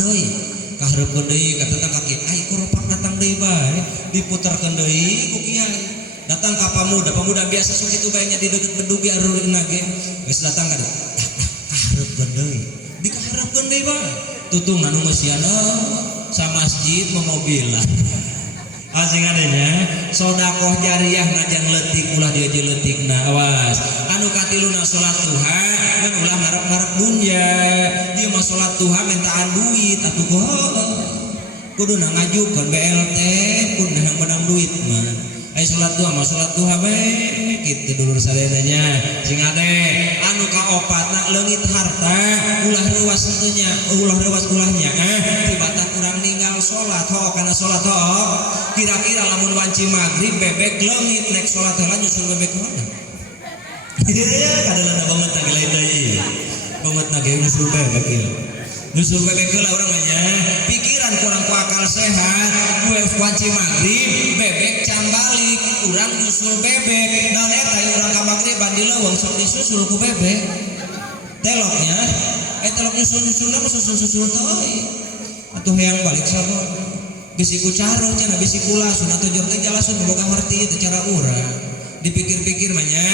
deui kata kaki ai koropak datang deui bae diputerkeun deui ku kiai datang ka pamuda biasa sok kitu bae nya di deukeut bedug ge areurna ge geus datang ka kahareupeun deui dikahareupeun deui bae tutung anu meusiana sa masjid memobilan asing adanya sedekah jariah ngajan leutik ulah dia je leutikna awas anu katiluna salat duha ngan ulah ngarep-ngarep dunya ieu mah salat duha mentaan duit atuh kuduna ngajukeun BLT kun menang duit mah ai salat duha bae kitu dulur saledanya sing ade anu kaopatna leungit harta ulah reuwas henteunya ulah reuwas ulahnya tibatan urang ninggal salat kana salat kira-kira lamun wanci magrib bebek leungit nek salat heula nyusul bebek mana kadang-kadang banget lagi lain deui banget lagi nyusul bebek ieu nyusul bebek heula urang nya pikiran kurang ku akal sehat gue wanci magrib bebek can balik urang nyusul bebek dan eta urang ka magriban di leuweung sok disusul ku bebek teloknya telok nyusul-nyusulna mah susul-susul teuing atuh hayang balik sabon bisi ku carung cenah bisi ku lasun atuh jor teh jalasun boga ngarti teh cara urang dipikir-pikir mah nya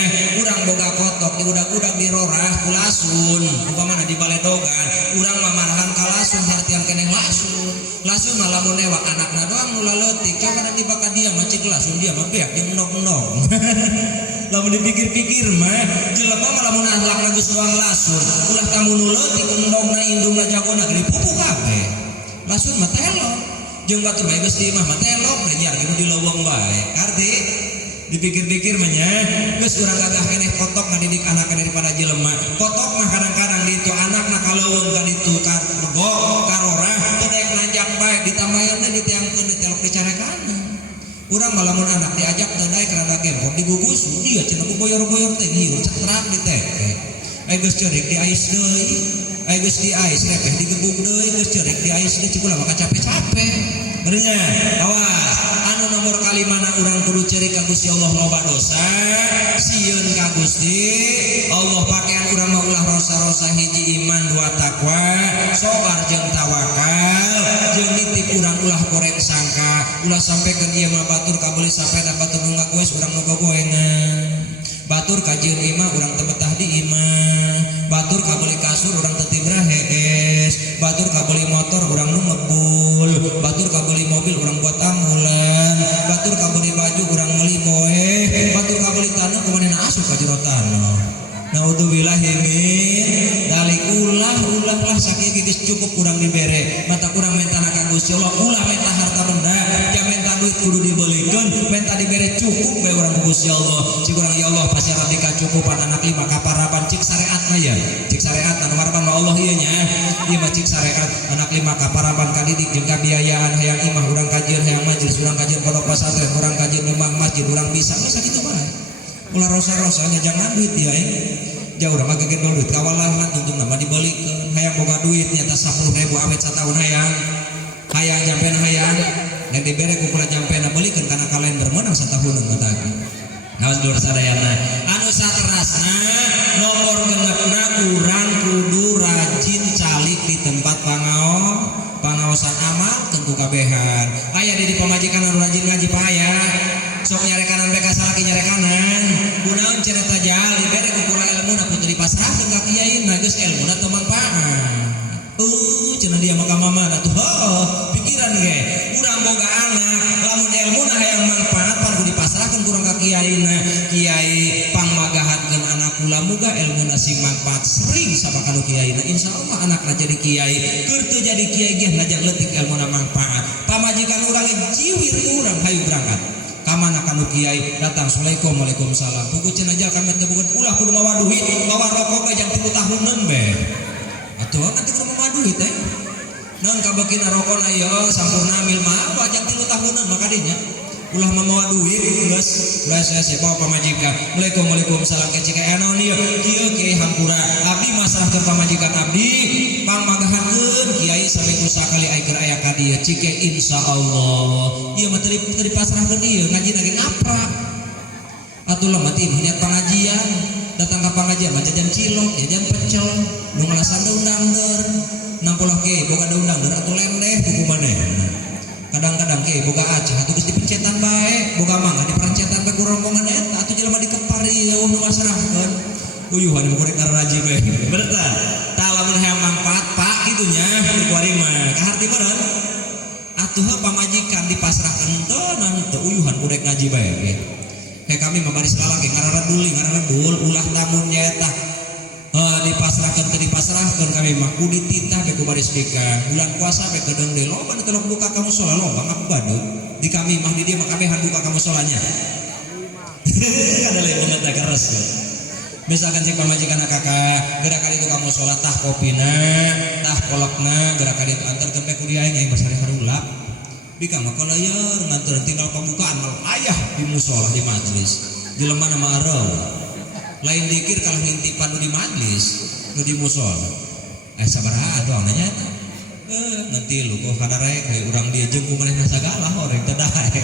urang boga kotok di udag-udag di rorah ku lasun upamana di baledogan urang mah marahan ka lasun hartian keneh lasun mah lamun ewa anakna doang nu leutik coba di baka dia mah cik lasun dia mah beak jeung endog-endog lamun dipikir-pikir mah jelema mah lamun akhlakna geus doang lasun ulah tamu nu leutik endogna indungna jagona geuning pupuk kabeh lasun mah telok jeung batur bae geus di imah mah telok da nyar kitu di leuweung bae arti dipikir-pikir mah nya geus urang gagah keneh kotok ngadidik anak keneh daripada jelema kotok mah kadang-kadang ditu anakna ka leuweung ka ditu ka rego ka rorah teu daek nanjak bae ditamayanna ditiangkeun ditelok dicarekana urang mah lamun anak diajak teu daek rada gempor digugus dia cenah ku boyor-boyor teh hiur cakrak diteke ai geus ceurik di ais deui ai geus di ais repeh digebuk deui geus ceurik di ais deui cukula maka capek-capek benernya awas anu nomor kalimana urang kudu ceurik ka Gusti Allah loba dosa sieun ka Gusti Allah pakean urang mah ulah rosa-rosa hiji iman 2 takwa sabar jeung tawakal jeung nitip urang ulah goreng sangka ulah sampekeun ieu mah batur kabeuli sapeda batur nu ngagoes urang nu gogoengan batur kajieun imah urang teu betah di imah batur kabeuli kasur urang teu tibrah heges batur kabeuli motor urang nu ngebul batur kabeuli mobil urang buat ambulan batur kabeuli baju urang meuli boe batur kabeuli tanah kumanehna asup ka jero tanah naudzubillahi min dalik ulah lah sakieu geus cukup urang dibere mata urang mentana ka Gusti Allah ulah menta harta benda jam menta duit kudu dibeulikeun menta dibere cukup bae urang ku Gusti Allah cik urang ya Allah pasti rati kacukupan anak 5 kaparaban cik syariatna ya cik syariat anu harapan Allah ieu nya ieu mah cik syariat anak 5 kaparaban kadidik jeung kabiayaan hayang imah urang kajian hayang majelis urang kajian pondok pesantren urang kajian nyumbang masjid urang bisa sakitu bae ulah rosa-rosanya jangan duit dia jauh urang mageukeun duit kawalan tuntung nama dibeulikeun hayang boga duit nyata 10.000 awet satahun hayang jampena hayang dan dibere ku kula jampena beulikeun kana kalender meunang satahuneun matakeun ngawas dulur sadayana anu saterasna nomor genepna urang kudu rajin calik di tempat pangaosan amal tentu kabehan aya di pamajikan anu rajin ngaji paya sok nyarekanan beka salaki nyarekanan kunaon cenah tajal dibere ku kula ilmuna kudu dipasrahkeun ka kiai na geus ilmuna teu manfaat. Cenah dia maka mamana tuh pikiran ge urang boga anak lamun ilmuna hayang manfaat pan kudu dipasrahkeun kurang ka kiyaina. Kiai pangmagahatkeun anak kula muga ilmuna sing manfaat sering sabakanu kiyaina. Insyaallah anakna jadi kiai keur teu jadi kiai ge ngajak leutik ilmuna manfaat. Pamajikan urang ge jiwir urang hayu berangkat kamana kanu kiai datang assalamualaikum waalaikumsalam pugu cenah aja kami teu bukeun ulah kudu mawa duit mawa rokok ge jang 3 tahunan be atuh nanti kudu mawa duit teh naon kabeukeuna rokona ieu sampurna mil mah wajang 3 tahunan maka dinya ulah mamawa duit geus saya bawa pamajikan waalaikumsalam kecik aya naon ieu kieu kiai hampura abdi masrahkeun pamajikan abdi pangmagahakeun kiai saminggu sakali keur aya ka dieu cike insyaallah ieu mah teu dipasrahkeun ieu ngajina ge ngaprak atuh lemah ti niat pengajian datang ka pengajian mah jajan cilok jajan pecel nu ngalasan undang-undang nampolah ke boga undang-undang atuh lendeh kuku maneh kadang-kadang ke boga aceh atuh geus dipencetan bae boga mangga diperencetan ke rombongan eta atuh jelema dikepar ieu nu masrahkeun uyuhan mah kurek ngaraji bae bener tah tah lamun hayang manfaat pak kitu nya dikuari mah kaharti meureun atuh pamajikan dipasrahkeun teu nan teu uyuhan kurek ngaji bae ge kayak kami mah baris lalaki ngararedul ulah tamun nyaeta dipasrahkeun teu dipasrahkeun kami mah ku dititah be ku baris bika bulan puasa be kedeung deui loba nu telok buka ka mushola loba ngaku badut di kami mah di dieu mah kabehan buka ka musholanya kada lain nyata keres misalkan cek pamajikan kakak gerak kali itu ka mushola tah kopina tah kolakna gerak kali itu antar tempe ku dia nya basari harulap bika mah kaleueur nganter tinggal pembukaan mal ayah di mushola di majelis jelema na mah areu lain dikir kalau ngintipan nu di majlis nu di mushola sabaraha doang nanya nanti lu kok kadarek kayak urang dia jeung ku manehna sagala horeng teu daek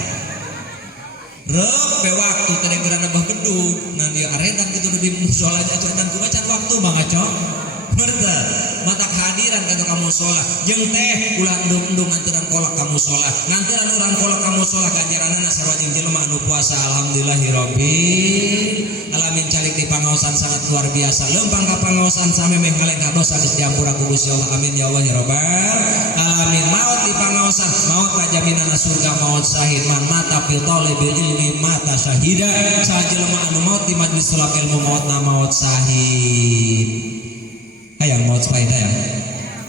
reup be waktu teh geura nambah gedung nah dia aredan kitu nu di mushola acan kumacan waktu mah ngacok berta mata kehadiran kata kamu sholat jeung teh ulah endung-endung nganturan kolak kamu sholat nganturan urang kolak kamu sholat ganjaranana sarojing jelema anu puasa alhamdulillahirabbil alamin calik di pangaosan sangat luar biasa leumpang ka pangaosan samemeh ngalengka dosa geus diampura ku Gusti Allah amin ya Allah ya rabbal alamin maut di pangaosan maut kajaminana surga maut syahid man mata fil talibil ilmi mata syahida sajelema anu maut di majlis sulap ilmu mautna maut syahid hayang maut sepeda ya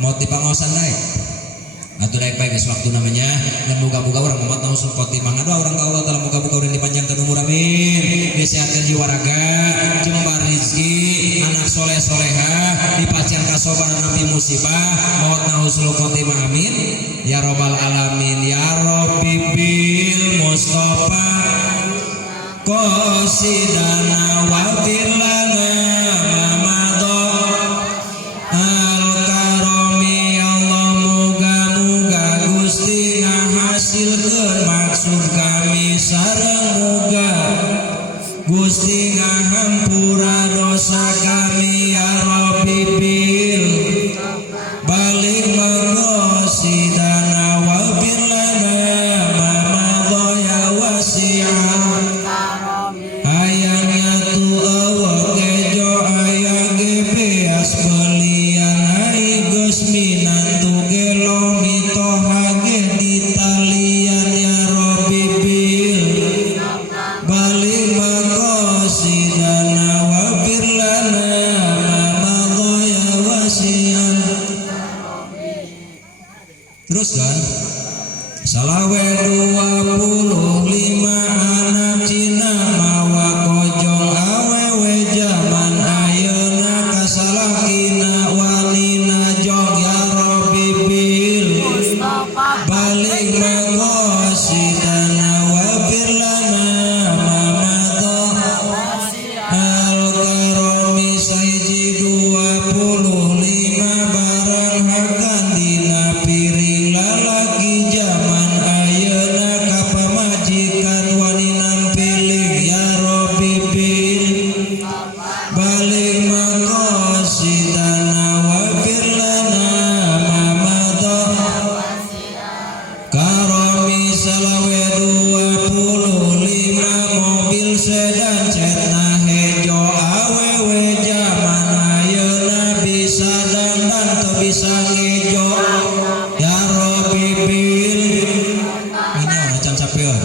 maut di pangaosan daek atuh daek bae geus waktu namanya dan moga-moga urang umat nausul khotimah ngadoa urang ka Allah taala moga-moga urang dipanjangkeun umur amin disehatkeun jiwa raga jembar rezeki anak soleh soleha dipacian kasobaran nabi musibah maut nausul khotimah amin ya rabbal alamin ya rabbi bil mustofa qasidana wa filana maksud kami sareng muga Gusti ngahampura dosa kami ya Rabbi bil balik maqasidana wa bilana mamadha ya wasi'an ayangnya tu awak kejo ayang gebeas belian hai Gus minantu gelo mitoha ge ditalian ya Rabbi bil balik maqasidana wa birlana mamadha ya wasi'an terus kan salawe 25 anak cina mawa kojong awewe zaman ayeuna kasalakina walina jog ya Rabbi bil balik maqasidana wa birlana mamadha al-karami saiji 25 barang hakan dina piring lalaki zaman ayeuna ka pamajikan waninam piling ya Rabbi bil balik maqasidana pisang ijo ya Rabbi bil ini orang can sapeun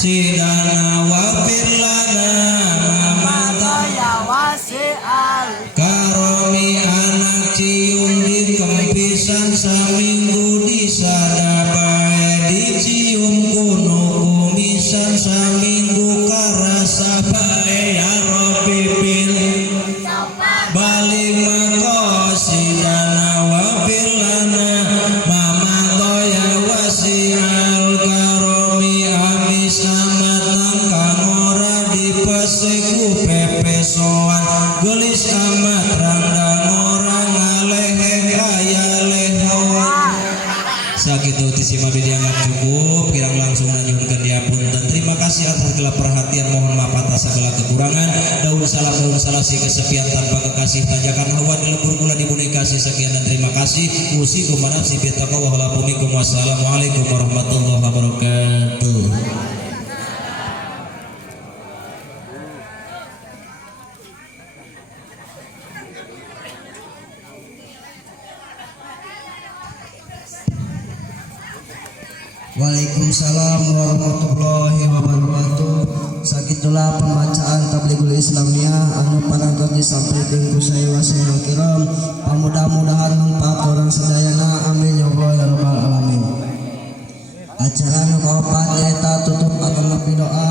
sidana wafir lana mamata ya wasi'al karomi anak cium di kempisan saminggu di sadabae dicium kuno kumisan saminggu karasa bae ya Rabbi bil balik makosi dana wafir lana mama toya wasial karomi amis amat nangkang ora dipeseku pepesoan gelis amat randang orang ngalehe kaya lehawan sakitu tisima dianggap cukup kirang langsung lanjutkan diapun dan terima kasih atas segala perhatian mohon maaf atas segala kekurangan daun salah si kesepian tanpa kekasih tanjakan hawa di lembur gula dibunyi kasih sekian dan terima kasih usikum manafsi bitaqwa walapumikum wassalamualaikum warahmatullahi wabarakatuh. Waalaikumsalam warahmatullahi wabarakatuh. Sakitulah pembacaan Tablighul Islamiyah anu panantos disampaikan ku saya wasinal kiram. Mudah-mudahan manfaat orang sedayana amin ya Allah ya rabbal alamin. Acara nu kaopat nyaeta tutup akan doa